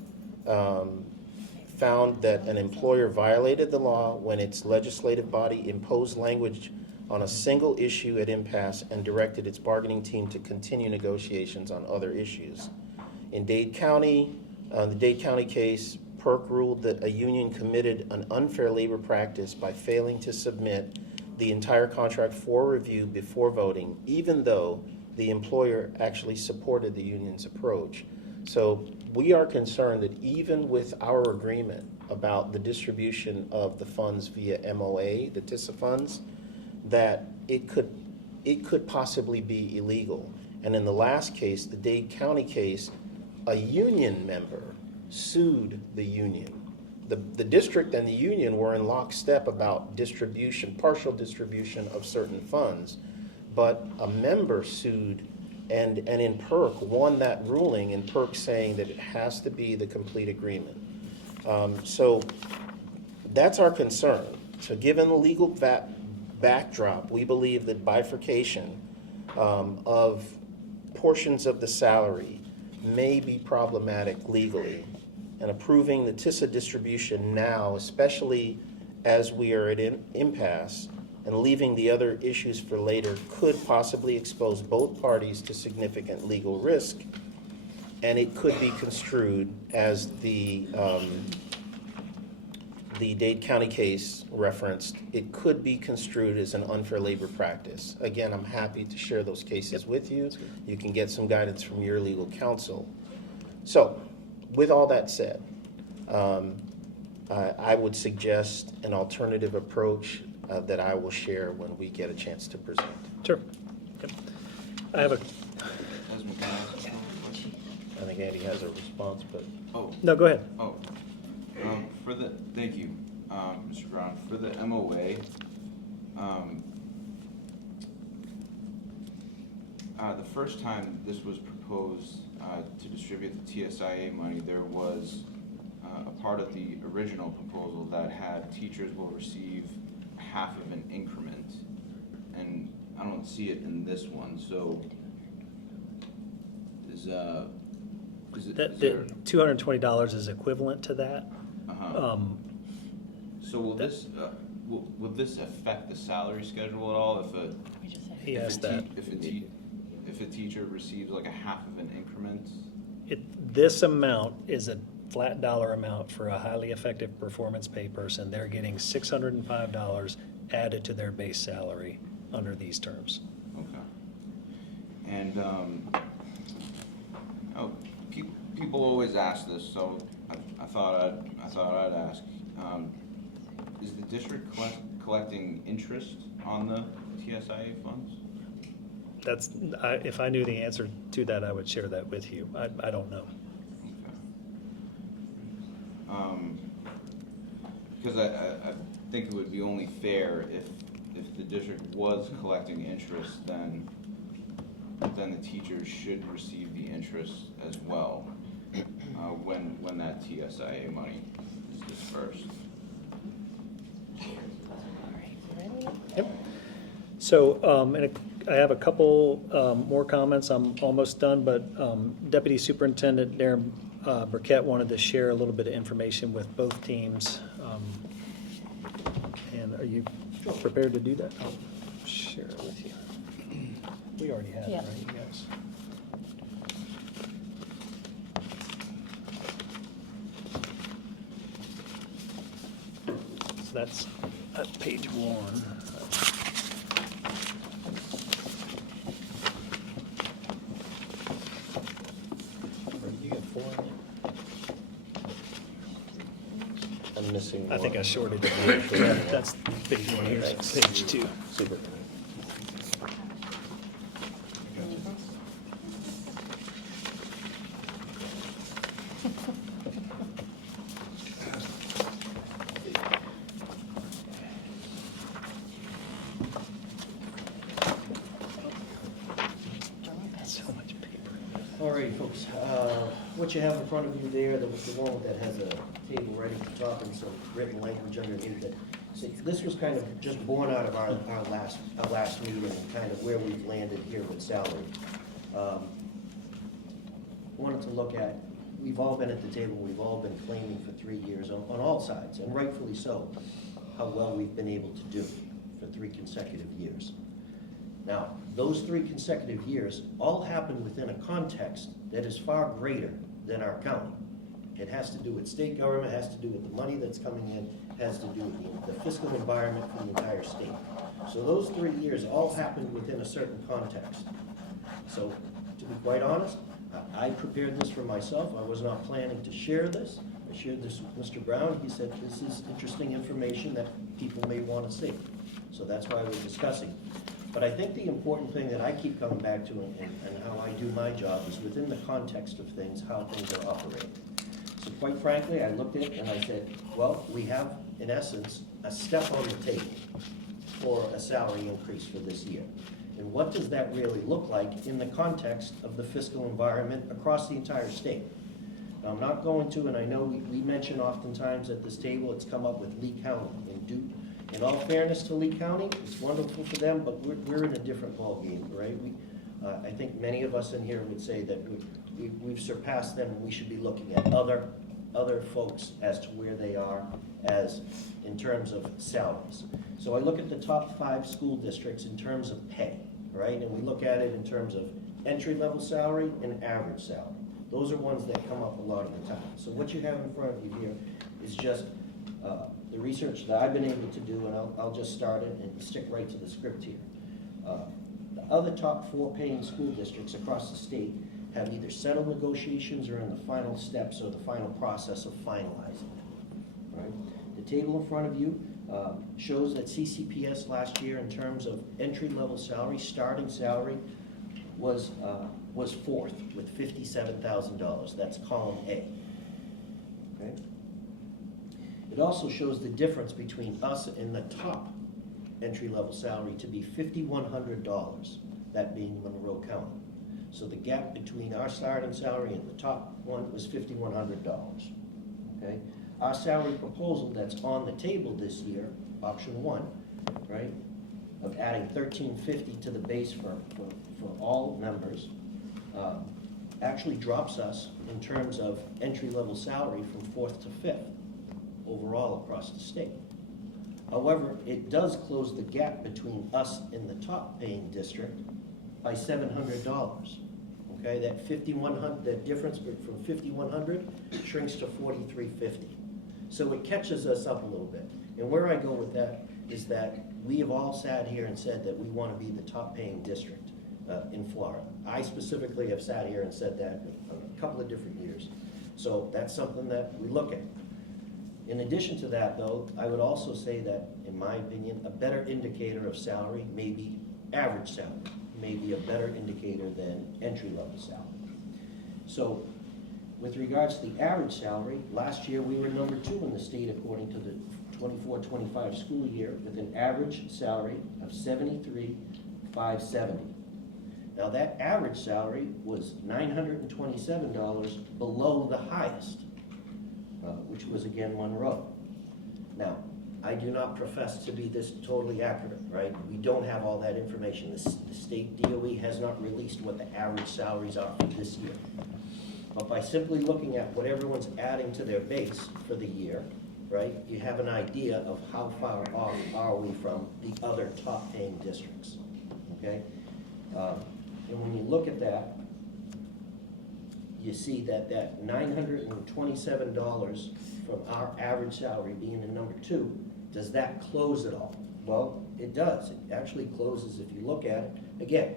found that an employer violated the law when its legislative body imposed language on a single issue at impasse and directed its bargaining team to continue negotiations on other issues. In Dade County, the Dade County case, PERC ruled that a union committed an unfair labor practice by failing to submit the entire contract for review before voting, even though the employer actually supported the union's approach. So we are concerned that even with our agreement about the distribution of the funds via MOA, the TISA funds, that it could possibly be illegal. And in the last case, the Dade County case, a union member sued the union. The district and the union were in lockstep about distribution, partial distribution of certain funds, but a member sued and in PERC won that ruling, in PERC saying that it has to be the complete agreement. So that's our concern. So given the legal backdrop, we believe that bifurcation of portions of the salary may be problematic legally, and approving the TISA distribution now, especially as we are at impasse, and leaving the other issues for later could possibly expose both parties to significant legal risk, and it could be construed as the Dade County case referenced, it could be construed as an unfair labor practice. Again, I'm happy to share those cases with you. You can get some guidance from your legal counsel. So, with all that said, I would suggest an alternative approach that I will share when we get a chance to present. Sure. Yep. I have a, Desmond, can I ask you a question? I think Andy has a response, but Oh, no, go ahead. thank you, Mr. Brown. For the MOA, the first time this was proposed to distribute the TSIA money, there was a part of the original proposal that had teachers will receive half of an increment, and I don't see it in this one. So is it That, is there, $220 is equivalent to that. uh-huh. So will this will this affect the salary schedule at all He asked that. if a teacher receives like a half of an increment? This amount is a flat dollar amount for a highly effective performance pay person. They're getting $605 added to their base salary under these terms. Okay. And people always ask this, so I thought I'd ask. Is the district collecting interest on the TSIA funds? If I knew the answer to that, I would share that with you. I don't know. Because I think it would be only fair if the district was collecting interest, then the teachers should receive the interest as well when that TSIA money is dispersed. Yep. So, I have a couple more comments. I'm almost done, but Deputy Superintendent Darren Burkett wanted to share a little bit of information with both teams. And are you prepared to do that? I'll share it with you. We already have it, Yeah. right, you guys? So that's at page 1. you got 4 in there? I'm missing I think I one. shorted it. That's page 1, here's Thanks. page 2. Super. All right, folks, what you have in front of you there, the one that has a table right at the top and some written language underneath it. So this was kind of just born out of our last meeting and kind of where we've landed here with salary. Wanted to look at, we've all been at the table, we've all been claiming for 3 years on all sides, and rightfully so, how well we've been able to do for 3 consecutive years. Now, those 3 consecutive years all happened within a context that is far greater than our county. It has to do with state government, has to do with the money that's coming in, has to do with the fiscal environment for the entire state. So those 3 years all happened within a certain context. So, to be quite honest, I prepared this for myself. I was not planning to share this. I shared this with Mr. Brown. He said this is interesting information that people may want to see. So that's why we're discussing. But I think the important thing that I keep coming back to and how I do my job is within the context of things, how things are operating. So quite frankly, I looked at it and I said, well, we have, in essence, a step on the table for a salary increase for this year. And what does that really look like in the context of the fiscal environment across the entire state? Now, I'm not going to, and I know we mention oftentimes at this table, it's come up with Lee County. In all fairness to Lee County, it's wonderful for them, but we're in a different ballgame, right? I think many of us in here would say that we've surpassed them, and we should be looking at other folks as to where they are as in terms of salaries. So I look at the top 5 school districts in terms of pay, right? And we look at it in terms of entry-level salary and average salary. Those are ones that come up a lot of the time. So what you have in front of you here is just the research that I've been able to do, and I'll just start it and stick right to the script here. The other top 4 paying school districts across the state have either settled negotiations or in the final steps or the final process of finalizing it, right? The table in front of you shows that CCPS last year in terms of entry-level salary, starting salary, was 4th with $57,000. That's column A. Okay. It also shows the difference between us and the top entry-level salary to be $5,100, that being Monroe County. So the gap between our starting salary and the top one was $5,100. Okay. Our salary proposal that's on the table this year, option 1, right, of adding $1,350 to the base for all members, actually drops us in terms of entry-level salary from 4th to 5th overall across the state. However, it does close the gap between us and the top paying district by $700. Okay, that difference from $5,100 shrinks to $4,350. So it catches us up a little bit. And where I go with that is that we have all sat here and said that we want to be the top paying district in Florida. I specifically have sat here and said that a couple of different years. So that's something that we look at. In addition to that, though, I would also say that, in my opinion, a better indicator of salary may be average salary, may be a better indicator than entry-level salary. So, with regards to the average salary, last year we were number 2 in the state according to the 24-25 school year with an average salary of $73,570. Now that average salary was $927 below the highest, which was again Monroe. Now, I do not profess to be this totally accurate, right? We don't have all that information. The state DOE has not released what the average salaries are for this year. But by simply looking at what everyone's adding to their base for the year, right, you have an idea of how far off are we from the other top paying districts, okay? And when you look at that, you see that $927 from our average salary being in number 2, does that close it all? Well, it does. It actually closes if you look at it. Again,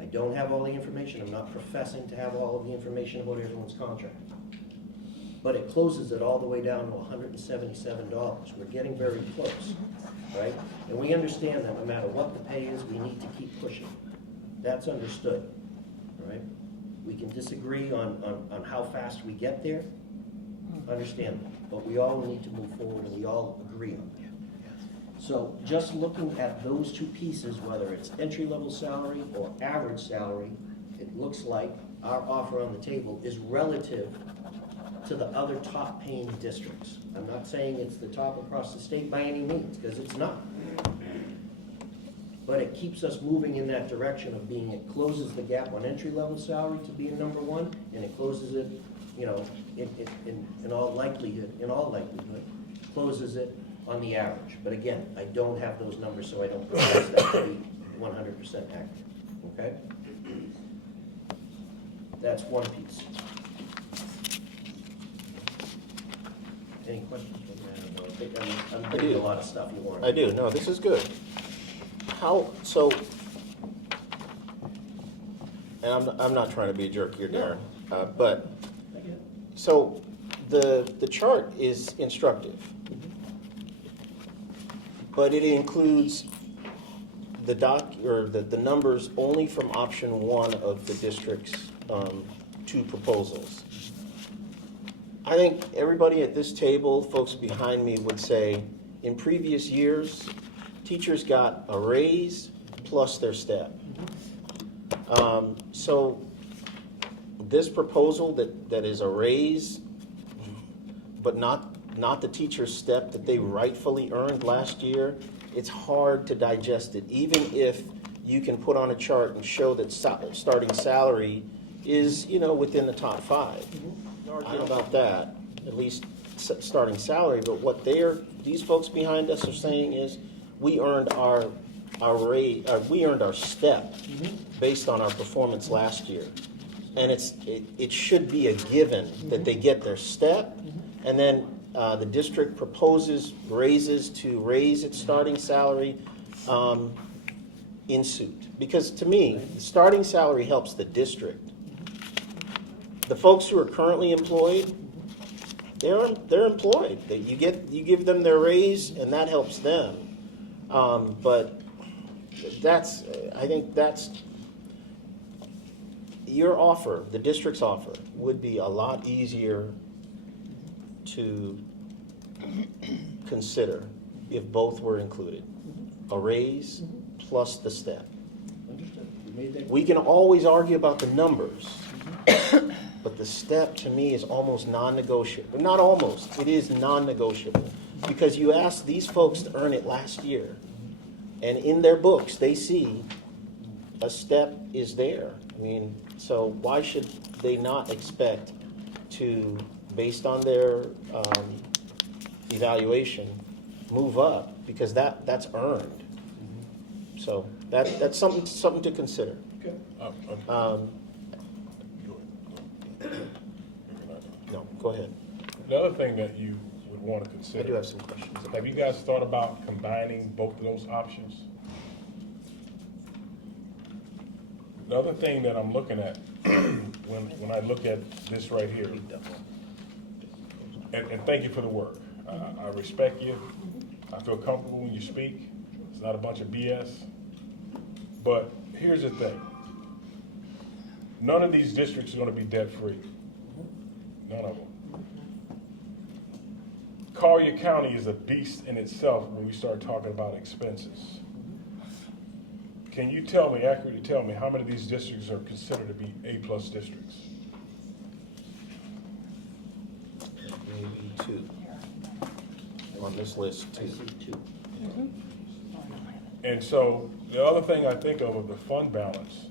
I don't have all the information. I'm not professing to have all of the information about everyone's contract. But it closes it all the way down to $177. We're getting very close, right? And we understand that no matter what the pay is, we need to keep pushing. That's understood, right? We can disagree on how fast we get there, understand that. But we all need to move forward and we all agree on that. So just looking at those 2 pieces, whether it's entry-level salary or average salary, it looks like our offer on the table is relative to the other top paying districts. I'm not saying it's the top across the state by any means, because it's not. But it keeps us moving in that direction of being, it closes the gap on entry-level salary to being number one, and it closes it, you know, in all likelihood, closes it on the average. But again, I don't have those numbers, so I don't profess that to be 100% accurate, okay? That's one piece. Any questions from that? I don't know. I think I'm giving you a lot of stuff you want. I do, no, this is good. How, so, and I'm not trying to be a jerk here, Darren, but, I get it. so, the chart is instructive, but it includes the the numbers only from option one of the district's two proposals. I think everybody at this table, folks behind me, would say, in previous years, teachers got a raise plus their step. So this proposal that is a raise, but not the teacher's step that they rightfully earned last year, it's hard to digest it, even if you can put on a chart and show that starting salary is, you know, within the top five. I don't know about that, at least starting salary, but what these folks behind us are saying is, we earned our rate, we earned our step based on our performance last year. And it should be a given that they get their step, and then the district proposes raises to raise its starting salary in suit. Because to me, the starting salary helps the district. The folks who are currently employed, they're employed. You give them their raise, and that helps them. But I think that's your offer, the district's offer, would be a lot easier to consider if both were included. A raise plus the step. Understood. You made that. We can always argue about the numbers, but the step to me is almost non-negotiable. Not almost, it is non-negotiable. Because you asked these folks to earn it last year, and in their books, they see a step is there. I mean, so why should they not expect to, based on their evaluation, move up? Because that's earned. So that's something to consider. Okay. No, go ahead. The other thing that you would want to I consider. do have some questions. Have you guys thought about combining both of those options? The other thing that I'm looking at, when I look at this right here, and thank you for the work. I respect you. I feel comfortable when you speak. It's not a bunch of BS. But here's the thing. None of these districts are going to be debt-free. None of them. Collier County is a beast in itself when we start talking about expenses. Can you accurately tell me how many of these districts are considered to be A-plus districts? Maybe two. On this list, I two. see two. And so the other thing I think of the fund balance,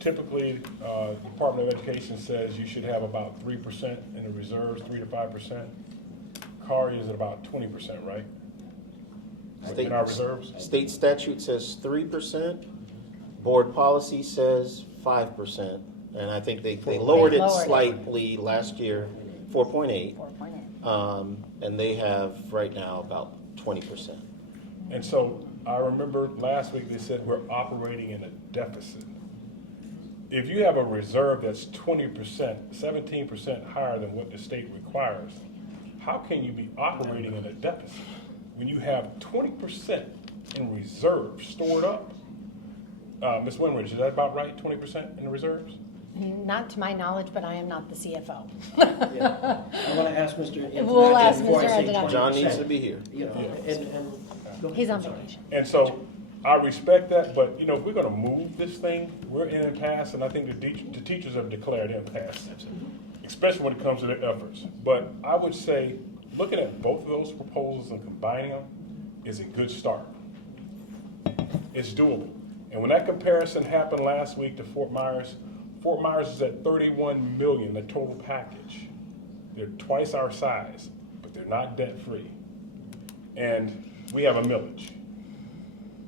typically the Department of Education says you should have about 3% in the reserves, 3 to 5%. CARI is at about 20%, right? In our reserves? State statute says 3%. Board policy says 5%. And I think they lowered it Lowered it. slightly last year, 4.8. 4.8. And they have right now about 20%. And so I remember last week they said we're operating in a deficit. If you have a reserve that's 20%, 17% higher than what the state requires, how can you be operating in a deficit when you have 20% in reserves stored up? Ms. Winridge, is that about right, 20% in the reserves? Not to my knowledge, but I am not the CFO. Yeah. I want to ask Mr. Antonacci We'll ask before I Mr. say Antonacci. 20%. John needs to be here. You know, Yeah. and go ahead. He's on Sorry. vacation. And so I respect that, but you know, if we're gonna move this thing, we're in impasse, and I think the teachers have declared impasse, especially when it comes to their efforts. But I would say, looking at both of those proposals and combining them is a good start. It's doable. And when that comparison happened last week to Fort Myers is at 31 million, the total package. They're twice our size, but they're not debt-free. And we have a millage.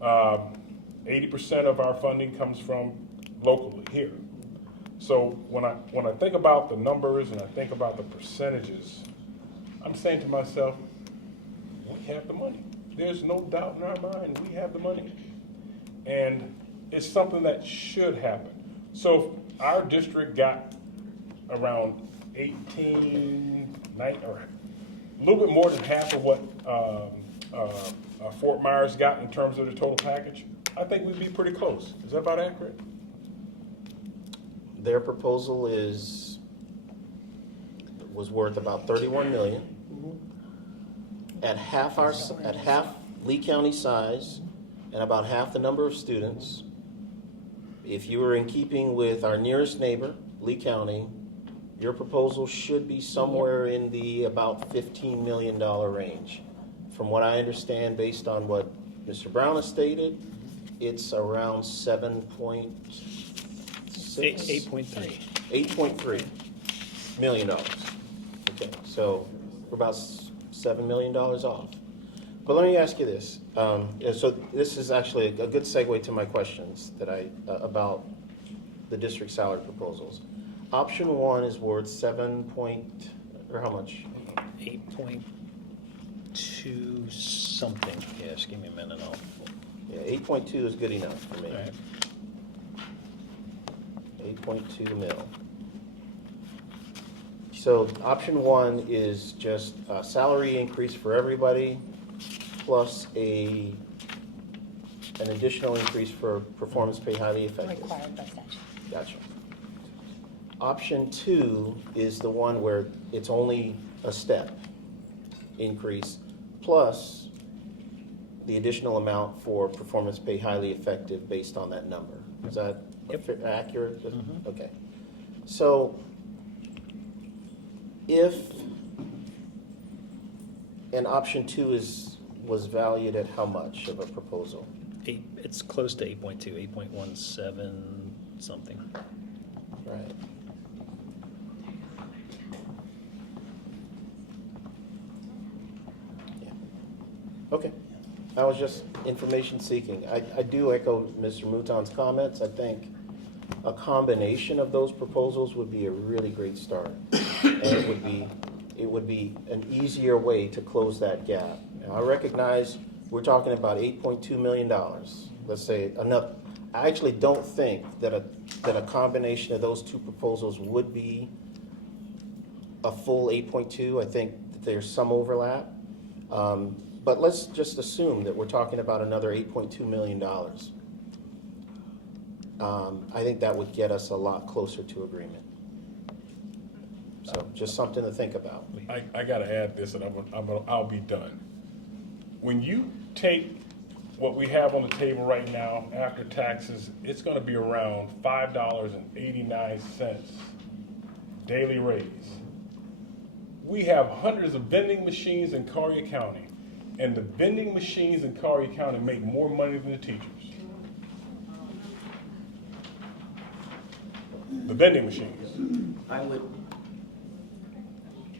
80% of our funding comes from locally here. So when I think about the numbers and I think about the percentages, I'm saying to myself, we have the money. There's no doubt in our mind we have the money. And it's something that should happen. So if our district got around 18, 19, or a little bit more than half of what Fort Myers got in terms of the total package, I think we'd be pretty close. Is that about accurate? Their proposal was worth about 31 million. At half Lee County size and about half the number of students, if you were in keeping with our nearest neighbor, Lee County, your proposal should be somewhere in the about $15 million range. From what I understand, based on what Mr. Brown has stated, it's around 7.6? 8.3. $8.3 million. Okay, so we're about $7 million off. But let me ask you this. And so this is actually a good segue to my questions that about the district salary proposals. Option 1 is worth or how much? 8.2 something. Yes, give me a minute. Yeah, 8.2 is good enough for me. All right. 8.2 mil. So option 1 is just a salary increase for everybody, plus an additional increase for performance pay highly effective. Required by statute. Gotcha. Option 2 is the one where it's only a step increase, plus the additional amount for performance pay highly effective based on that number. Is that accurate? Mm-hmm. Okay. So if an option 2 was valued at how much of a proposal? It's close to 8.2, 8.17 something. Right. Yeah. Okay. I was just information seeking. I do echo Mr. Mouton's comments. I think a combination of those proposals would be a really great start. And it would be an easier way to close that gap. Now, I recognize we're talking about $8.2 million. Let's say enough. I actually don't think that a combination of those two proposals would be a full 8.2. I think that there's some overlap. But let's just assume that we're talking about another $8.2 million. I think that would get us a lot closer to agreement. So just something to think about. I gotta add this, and I'll be done. When you take what we have on the table right now after taxes, it's gonna be around $5.89 daily raise. We have hundreds of vending machines in Collier County, and the vending machines in Collier County make more money than the teachers. The vending machines.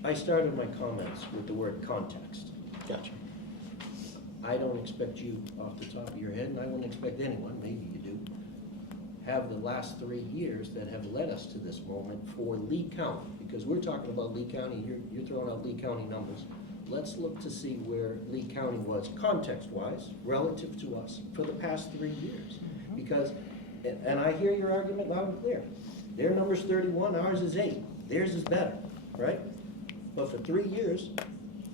I started my comments with the word context. Gotcha. I don't expect you off the top of your head, and I wouldn't expect anyone, maybe you do, have the last 3 years that have led us to this moment for Lee County, because we're talking about Lee County, you're throwing out Lee County numbers. Let's look to see where Lee County was context-wise relative to us for the past 3 years. Because, and I hear your argument loud and clear. Their number's 31, ours is 8. Theirs is better, right? But for 3 years,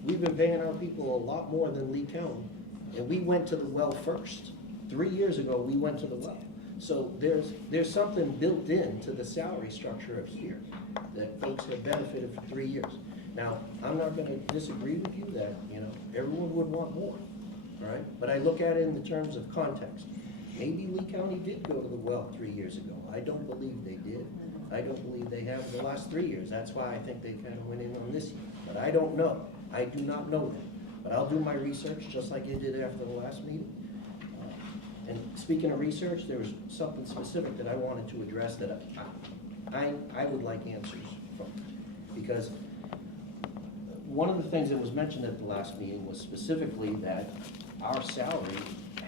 we've been paying our people a lot more than Lee County. And we went to the well first. 3 years ago, we went to the well. So there's something built into the salary structure of here that folks have benefited for 3 years. Now, I'm not gonna disagree with you that, everyone would want more. all right? But I look at it in the terms of context. Maybe Lee County did go to the well 3 years ago. I don't believe they did. I don't believe they have the last 3 years. That's why I think they kind of went in on this year. But I don't know. I do not know that. But I'll do my research just like I did after the last meeting. And speaking of research, there was something specific that I wanted to address that I would like answers from. Because one of the things that was mentioned at the last meeting was specifically that our salary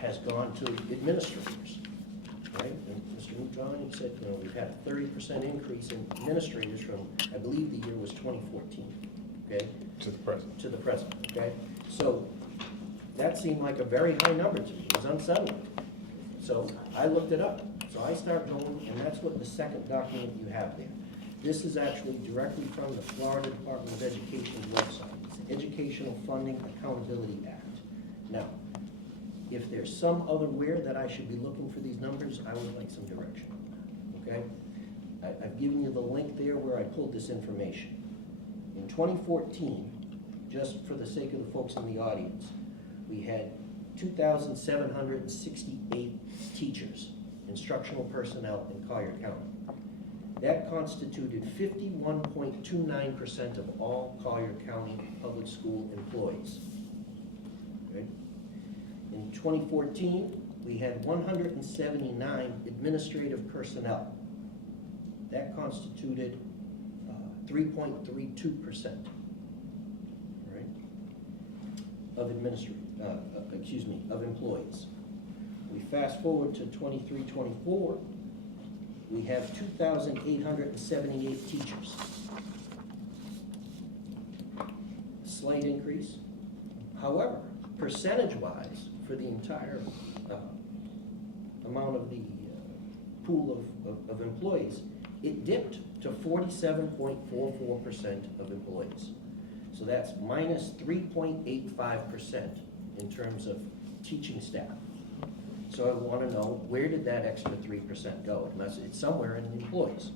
has gone to administrators, right? And Mr. Mouton said, you know, we've had a 30% increase in administrators from, I believe the year was 2014, okay? To the present. To the present, okay? So that seemed like a very high number to me. It was unsettling. So I looked it up. So I start going, and that's what the second document you have there. This is actually directly from the Florida Department of Education's website. It's the Educational Funding Accountability Act. Now, if there's some other where that I should be looking for these numbers, I would like some direction, okay? I've given you the link there where I pulled this information. In 2014, just for the sake of the folks in the audience, we had 2,768 teachers, instructional personnel in Collier County. That constituted 51.29% of all Collier County public school employees. Okay? In 2014, we had 179 administrative personnel. That constituted 3.32%, right, of of employees. We fast forward to 23-24, we have 2,878 teachers. Slight increase. However, percentage-wise, for the entire amount of the pool of employees, it dipped to 47.44% of employees. So that's minus 3.85% in terms of teaching staff. So I want to know, where did that extra 3% go? It's somewhere in the employees.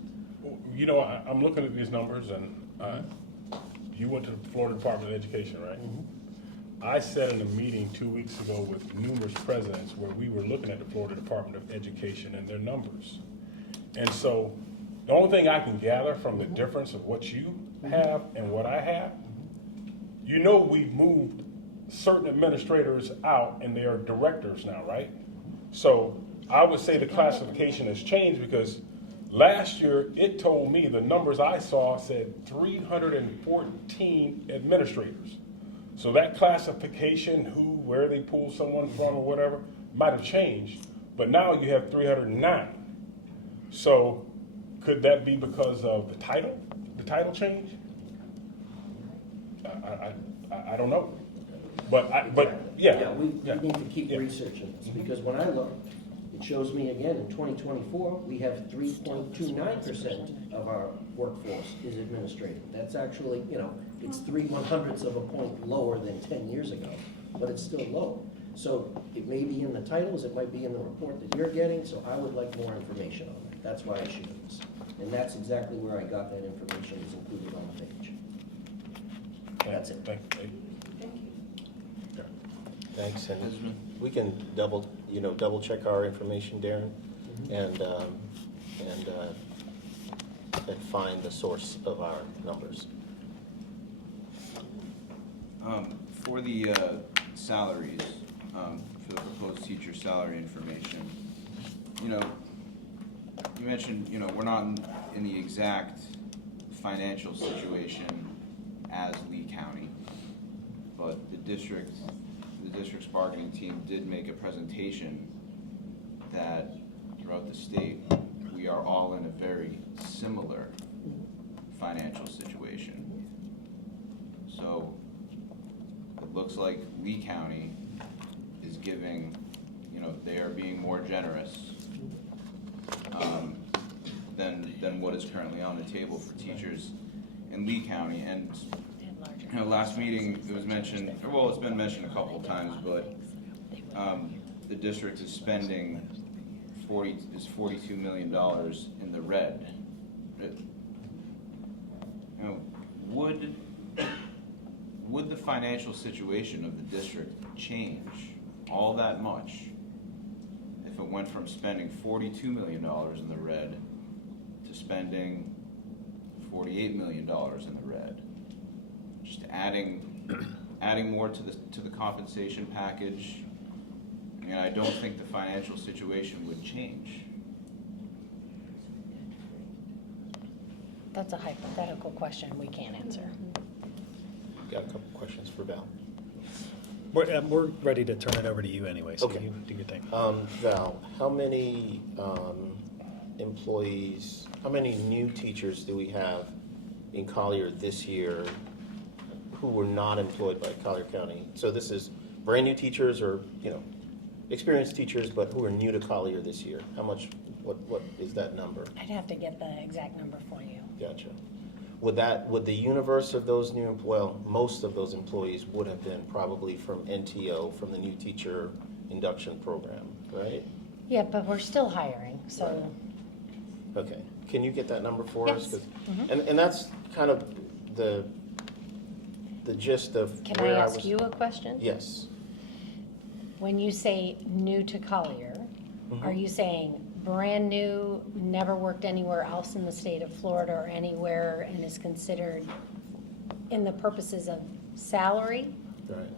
You know, I'm looking at these numbers, and you went to the Florida Department of Education, right? Mm-hmm. I sat in a meeting 2 weeks ago with numerous presidents where we were looking at the Florida Department of Education and their numbers. And so the only thing I can gather from the difference of what you have and what I have, you know, we've moved certain administrators out and they are directors now, right? So I would say the classification has changed because last year it told me, the numbers I saw said 314 administrators. So that classification, where they pull someone from or whatever, might have changed, but now you have 309. So could that be because of the title change? I don't know. But yeah. We need to keep researching this, because when I look, it shows me again in 2024, we have 3.29% of our workforce is administrative. That's actually, you know, it's 3/100ths of a point lower than 10 years ago, but it's still low. So it may be in the titles, it might be in the report that you're getting, so I would like more information on that. That's why I shared this. And that's exactly where I got that information, is included on the page. That's it. Thank you. Thanks, and we can double check our information, Darren, and find the source of our numbers. For the salaries, for the proposed teacher salary information, you mentioned, we're not in the exact financial situation as Lee County, but the district's bargaining team did make a presentation that throughout the state, we are all in a very similar financial situation. So it looks like Lee County is giving, they are being more generous than what is currently on the table for teachers in Lee County. And last meeting it was mentioned, well, it's been mentioned a couple of times, but the district is spending $42 million in the red. Would the financial situation of the district change all that much if it went from spending $42 million in the red to spending $48 million in the red. Just adding more to the compensation package. I mean, I don't think the financial situation would change. That's a hypothetical question we can't answer. Got a couple questions for Val. We're ready to turn it over to you anyway, so Okay. you do your thing. Val, how many employees, how many new teachers do we have in Collier this year who were not employed by Collier County? So this is brand new teachers or, experienced teachers, but who are new to Collier this year? How much, what is that number? I'd have to get the exact number for you. Gotcha. Would the universe of those most of those employees would have been probably from NTO, from the new teacher induction program, right? Yeah, but we're still hiring, so. Right. Okay. Can you get that number for us? Yes. 'Cause- And that's kind of the gist of Can I where ask was. you a question? Yes. When you say new to Collier, are you saying brand new, never worked anywhere else in the state of Florida or anywhere, and is considered in the purposes of salary? Right.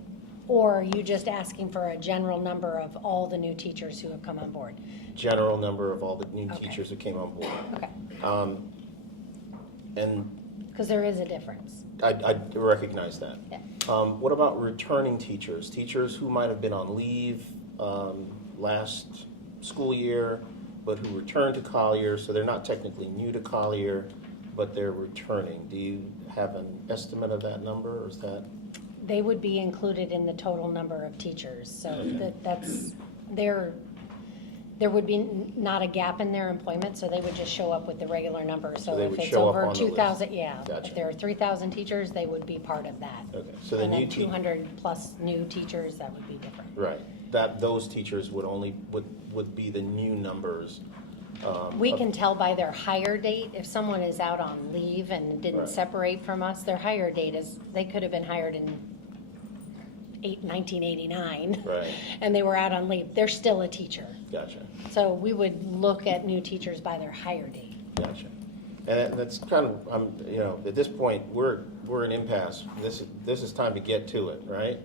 Or are you just asking for a general number of all the new teachers who have come on board? General number of all the new Okay. teachers who came on board. Okay, And because there is a difference. I recognize that. Yeah. What about returning teachers? Teachers who might have been on leave last school year, but who returned to Collier, so they're not technically new to Collier, but they're returning. Do you have an estimate of that number, or is that? They would be included in the total number of teachers, so that's, there would be not a gap in their employment, so they would just show up with the regular number. So So they if would it's show up over on the list. 2,000, yeah. Gotcha. If there are 3,000 teachers, they would be part of that. Okay, so the And new then 200 plus new teachers, that would be different. Right, those teachers would be the new numbers. We can tell by their hire date, if someone is out on leave and didn't Right. separate from us, their hire date is, they could have been hired in 1989. Right. And they were out on leave, they're still a teacher. Gotcha. So we would look at new teachers by their hire date. Gotcha. And that's kind of, at this point, we're in impasse. This is time to get to it, right?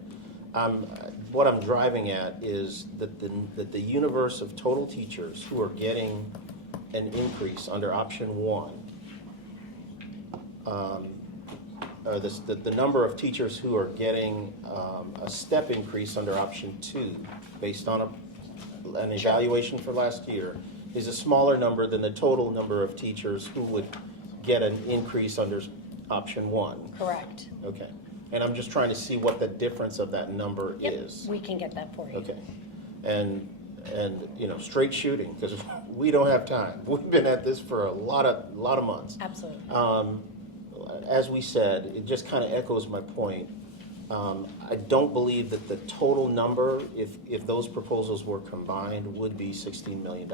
What I'm driving at is that the universe of total teachers who are getting an increase under option 1, the number of teachers who are getting a step increase under option 2 based on an evaluation for last year is a smaller number than the total number of teachers who would get an increase under option 1. Correct. Okay. And I'm just trying to see what the difference of that number Yep, is. we can get that for you. Okay. And straight shooting, because we don't have time. We've been at this for a lot of months. Absolutely. As we said, it just kind of echoes my point. I don't believe that the total number, if those proposals were combined, would be $16 million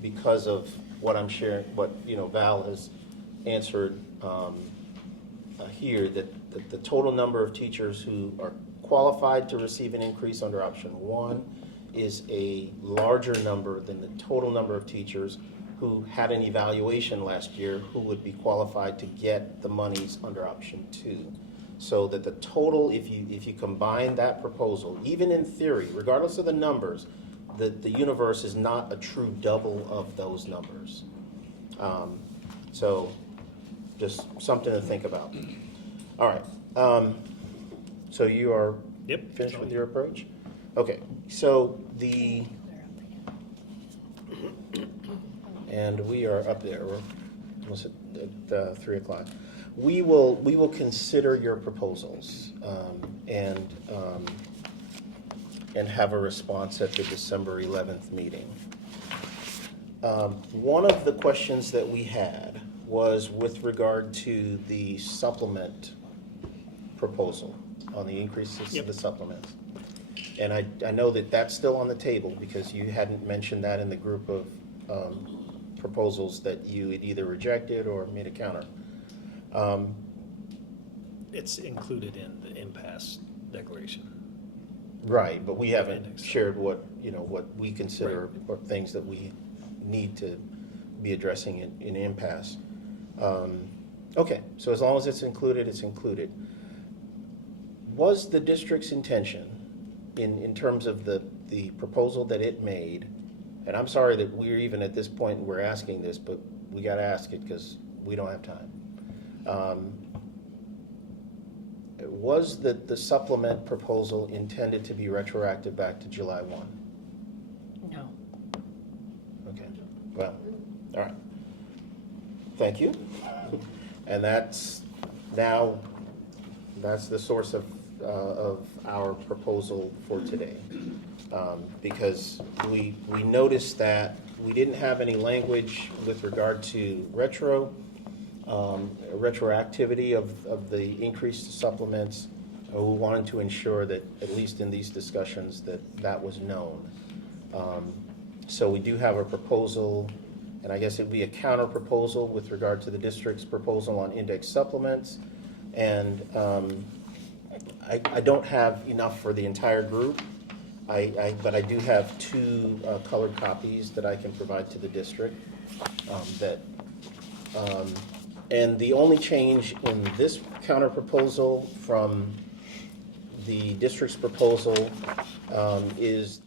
because of what I'm sharing, what Val has answered here, that the total number of teachers who are qualified to receive an increase under option 1 is a larger number than the total number of teachers who had an evaluation last year who would be qualified to get the monies under option 2. So that the total, if you combine that proposal, even in theory, regardless of the numbers, the universe is not a true double of those numbers. So just something to think about. All right. So you are finished with your approach? Okay. So and we are up there. We're almost at 3 o'clock. We will consider your proposals and have a response at the December 11th meeting. One of the questions that we had was with regard to the supplement proposal on the increases of the supplements. And I know that that's still on the table because you hadn't mentioned that in the group of proposals that you had either rejected or made a counter. It's included in the impasse declaration. Right, but we haven't shared what, what we consider or things that we need to be addressing in impasse. Okay, so as long as it's included, it's included. Was the district's intention, in terms of the proposal that it made, and I'm sorry that we're even at this point and we're asking this, but we gotta ask it because we don't have time. Was the supplement proposal intended to be retroactive back to July 1? No. Okay, well, all right. Thank you. And that's the source of our proposal for today. Because we noticed that we didn't have any language with regard to retroactivity of the increased supplements. We wanted to ensure that, at least in these discussions, that was known. So we do have a proposal, and I guess it'd be a counter proposal with regard to the district's proposal on index supplements. And I don't have enough for the entire group, but I do have 2 colored copies that I can provide to the district. And the only change in this counter proposal from the district's proposal is